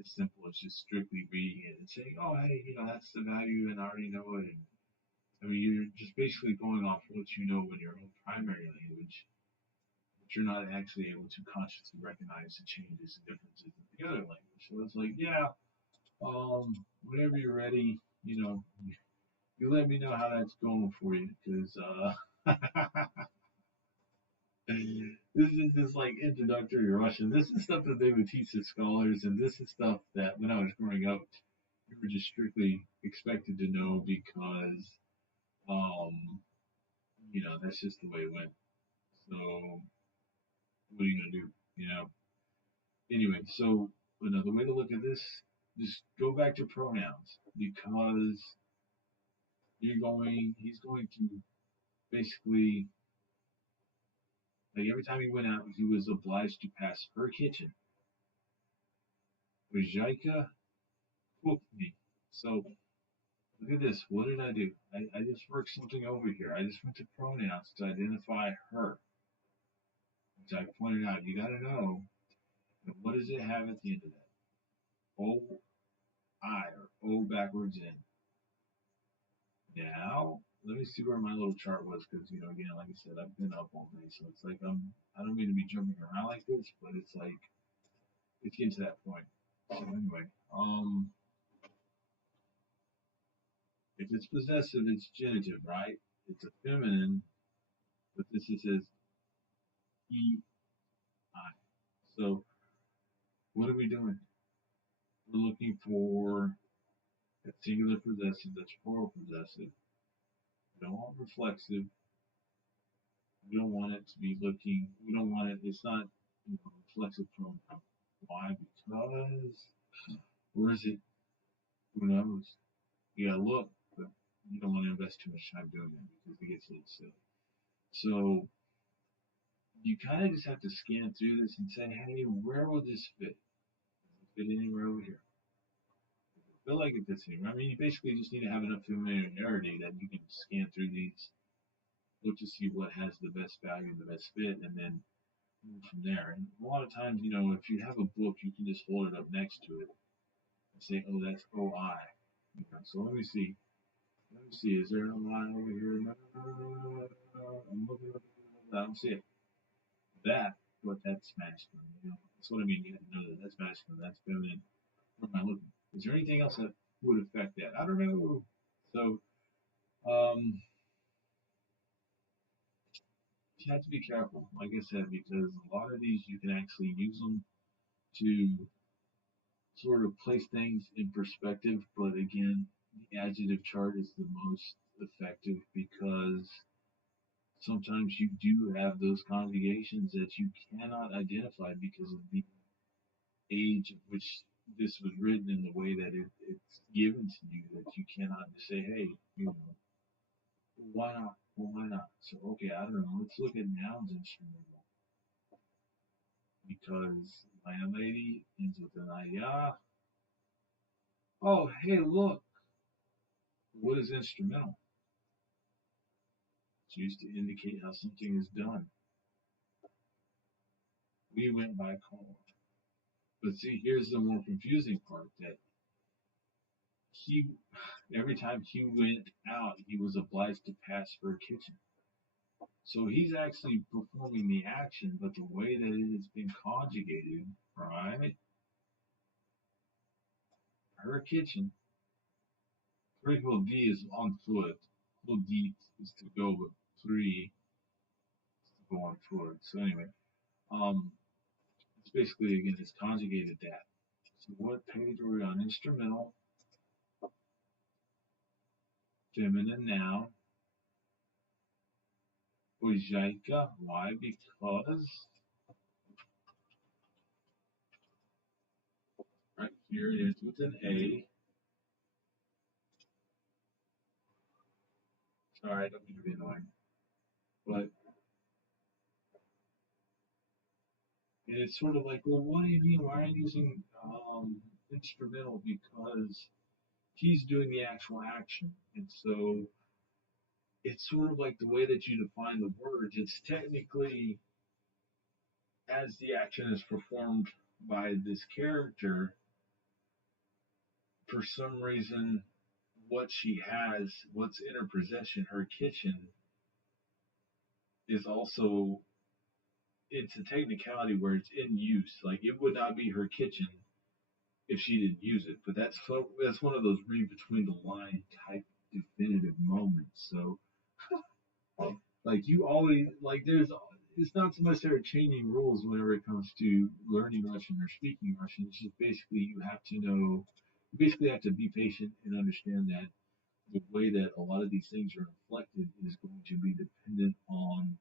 as simple as just strictly reading it and saying, "Oh, hey, that's the value, and I already know it." And you're just basically going off what you know in your own primary language. but you're not actually able to consciously recognize the changes and differences in the other language. So it's like, yeah, whenever you're ready, you let me know how that's going for you, because this is just like introductory Russian. This is stuff that they would teach the scholars, and this is stuff that when I was growing up, you were just strictly expected to know because, um, that's just the way it went. So what are you gonna do? You know. Anyway, so another way to look at this, just go back to pronouns because he's going to basically, like every time he went out, he was obliged to pass her kitchen. Vajika cooked me. So look at this. What did I do? I just worked something over here. I just went to pronouns to identify her, which I pointed out. You got to know, what does it have at the end of that? O I or O backwards in. Now, let me see where my little chart was because, again, like I said, I've been up all day. So it's like I don't mean to be jumping around like this, but it's like, it's getting to that point. So anyway, if it's possessive, it's genitive, right? It's a feminine, but this it says E I. So what are we doing? We're looking for a singular possessive that's plural possessive. We don't want reflexive. We don't want it to be looking. We don't want it. It's not reflexive pronoun. Why? Because where is it? Who knows? You gotta look, but you don't want to invest too much time doing that because it gets a little silly. So you kind of just have to scan through this and say, hey, where will this fit? Does it fit anywhere over here? I feel like it fits anywhere. I mean, you basically just need to have enough familiarity that you can scan through these, look to see what has the best value and the best fit, and then move from there. And a lot of times, if you have a book, you can just hold it up next to it and say, oh, that's OI. So let me see. Let me see. Is there a line over here? No, no, no, no, no, no. I'm looking. I don't see it. That, but that's masculine. That's what I mean. You have to know that that's masculine. That's feminine. Where am I looking? Is there anything else that would affect that? I don't know. So, you have to be careful, like I said, because a lot of these you can actually use them to sort of place things in perspective. But again, the adjective chart is the most effective because sometimes you do have those conjugations that you cannot identify because of the age at which this was written and the way that it's given to you that you cannot just say, hey, why not? Well, why not? So, okay, I don't know. Let's look at nouns instrumental because landlady ends with an ayah. Oh, hey, look. What is instrumental? It's used to indicate how something is done. We went by car. But see, here's the more confusing part that he, every time he went out, he was obliged to pass her kitchen. So he's actually performing the action, but the way that it has been conjugated, right? Her kitchen, three whole D is on foot. Whole D is to go, but three is to go on foot. So anyway, um, it's basically again it's conjugated that. So what page are we on? Instrumental, feminine noun, Ujjaika. Why? Because right here it is with an A. Sorry, I don't mean to be annoying. But it's sort of like, well, what do you mean? Why are you using instrumental? Because he's doing the actual action. And so it's sort of like the way that you define the words. It's technically as the action is performed by this character, for some reason, what she has, what's in her possession, her kitchen, is also it's a technicality where it's in use. Like it would not be her kitchen if she didn't use it. But that's one of those read between the line type definitive moments. So like you always like there's it's not so much they're changing rules whenever it comes to learning Russian or speaking Russian. It's just basically you basically have to be patient and understand that the way that a lot of these things are inflected is going to be dependent on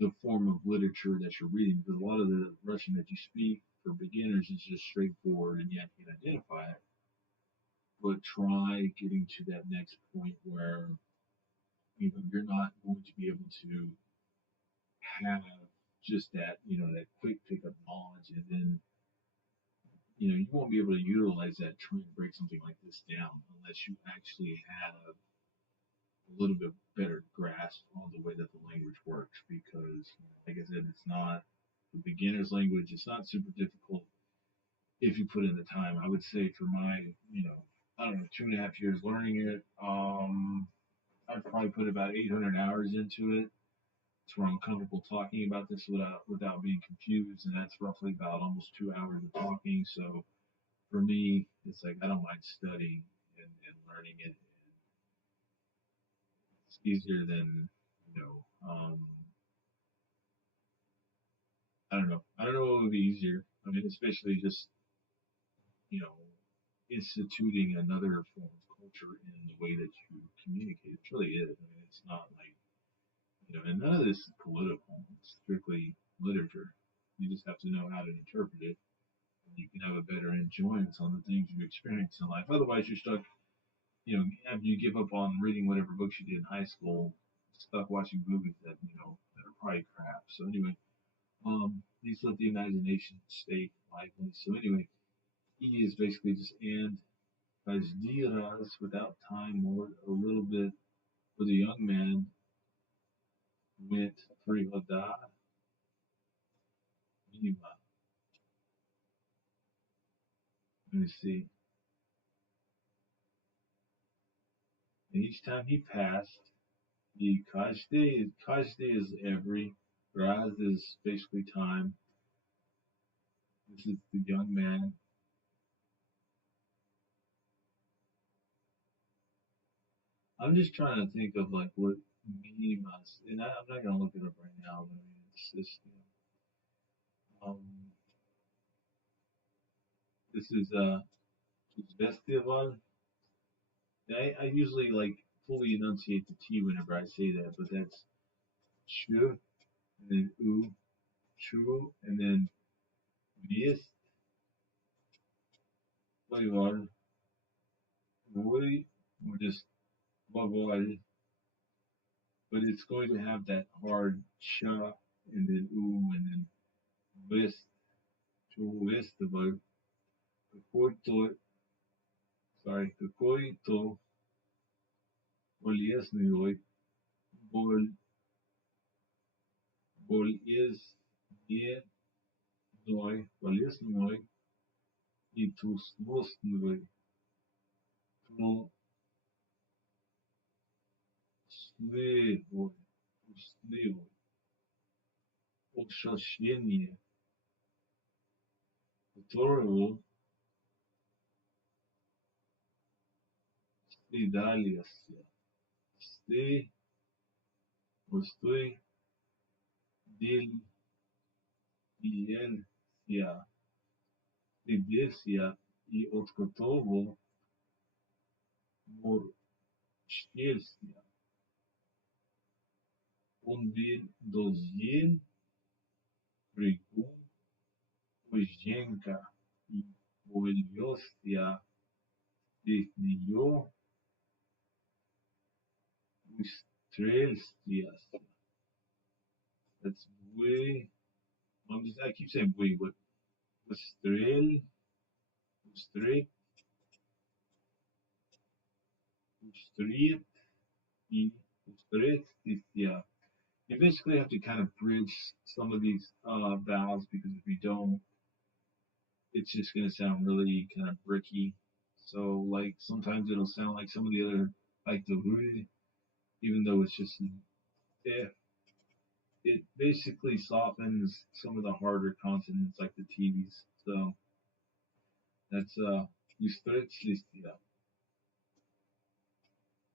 the form of literature that you're reading. Because a lot of the Russian that you speak for beginners is just straightforward and yet you can identify it. But try getting to that next point where you're not going to be able to have just that that quick pickup knowledge, and then you won't be able to utilize that to try and break something like this down unless you actually have a little bit better grasp on the way that the language works. Because like I said, it's not a beginner's language. It's not super difficult if you put in the time. I would say for my I don't know 2.5 years learning it, I've probably put about 800 hours into it. It's where I'm comfortable talking about this without being confused, and that's roughly about almost 2 hours of talking. So for me, it's like I don't mind studying and learning it. It's easier than you know. I don't know. I don't know what would be easier. I mean, especially just you know instituting another form of culture in the way that you communicate. It really is. I mean, it's not like and none of this is political. It's strictly literature. You just have to know how to interpret it. You can have a better enjoyment on the things you experience in life. Otherwise, you're stuck. After you give up on reading whatever books you did in high school, stuck watching movies that are probably crap. So anyway, these let the imagination stay lively. So anyway, E is basically just and as diras without time or a little bit. For the young man went privada mima. Let me see. And each time he passed, the kajde is every, raz is basically time. This is the young man. I'm just trying to think of like what minimas, and I'm not gonna look it up right now. But I mean, it's just this is festival. I usually like fully enunciate the T whenever I say that, but that's chu and then u, chu, and then viest, voivod, voi, or just voivod, but it's going to have that hard cha and then u and then vest, chu, vestival, какой-то, sorry, какой-то болезненный, боль, болезненной, болезненной и трусливой, трусливой, трусливой, ощущение, которого стыдались, стыд, стыд, делия, стыдился и от которого морщился. Он был должен прыгнуть Женька и увлекся из нее устрельствия. That's way. I keep saying we, but устрель, устрет, устрет и устрельствия. You basically have to kind of bridge some of these vowels because if you don't, it's just going to sound really kind of bricky. So like sometimes it'll sound like some of the other like the even though it's just an eh. it basically softens some of the harder consonants like the T's. So that's Ustretzlistia.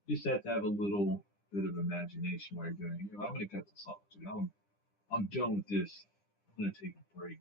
You just have to have a little bit of imagination while you're doing it. I'm gonna cut this off, dude. I'm done with this. I'm gonna take a break.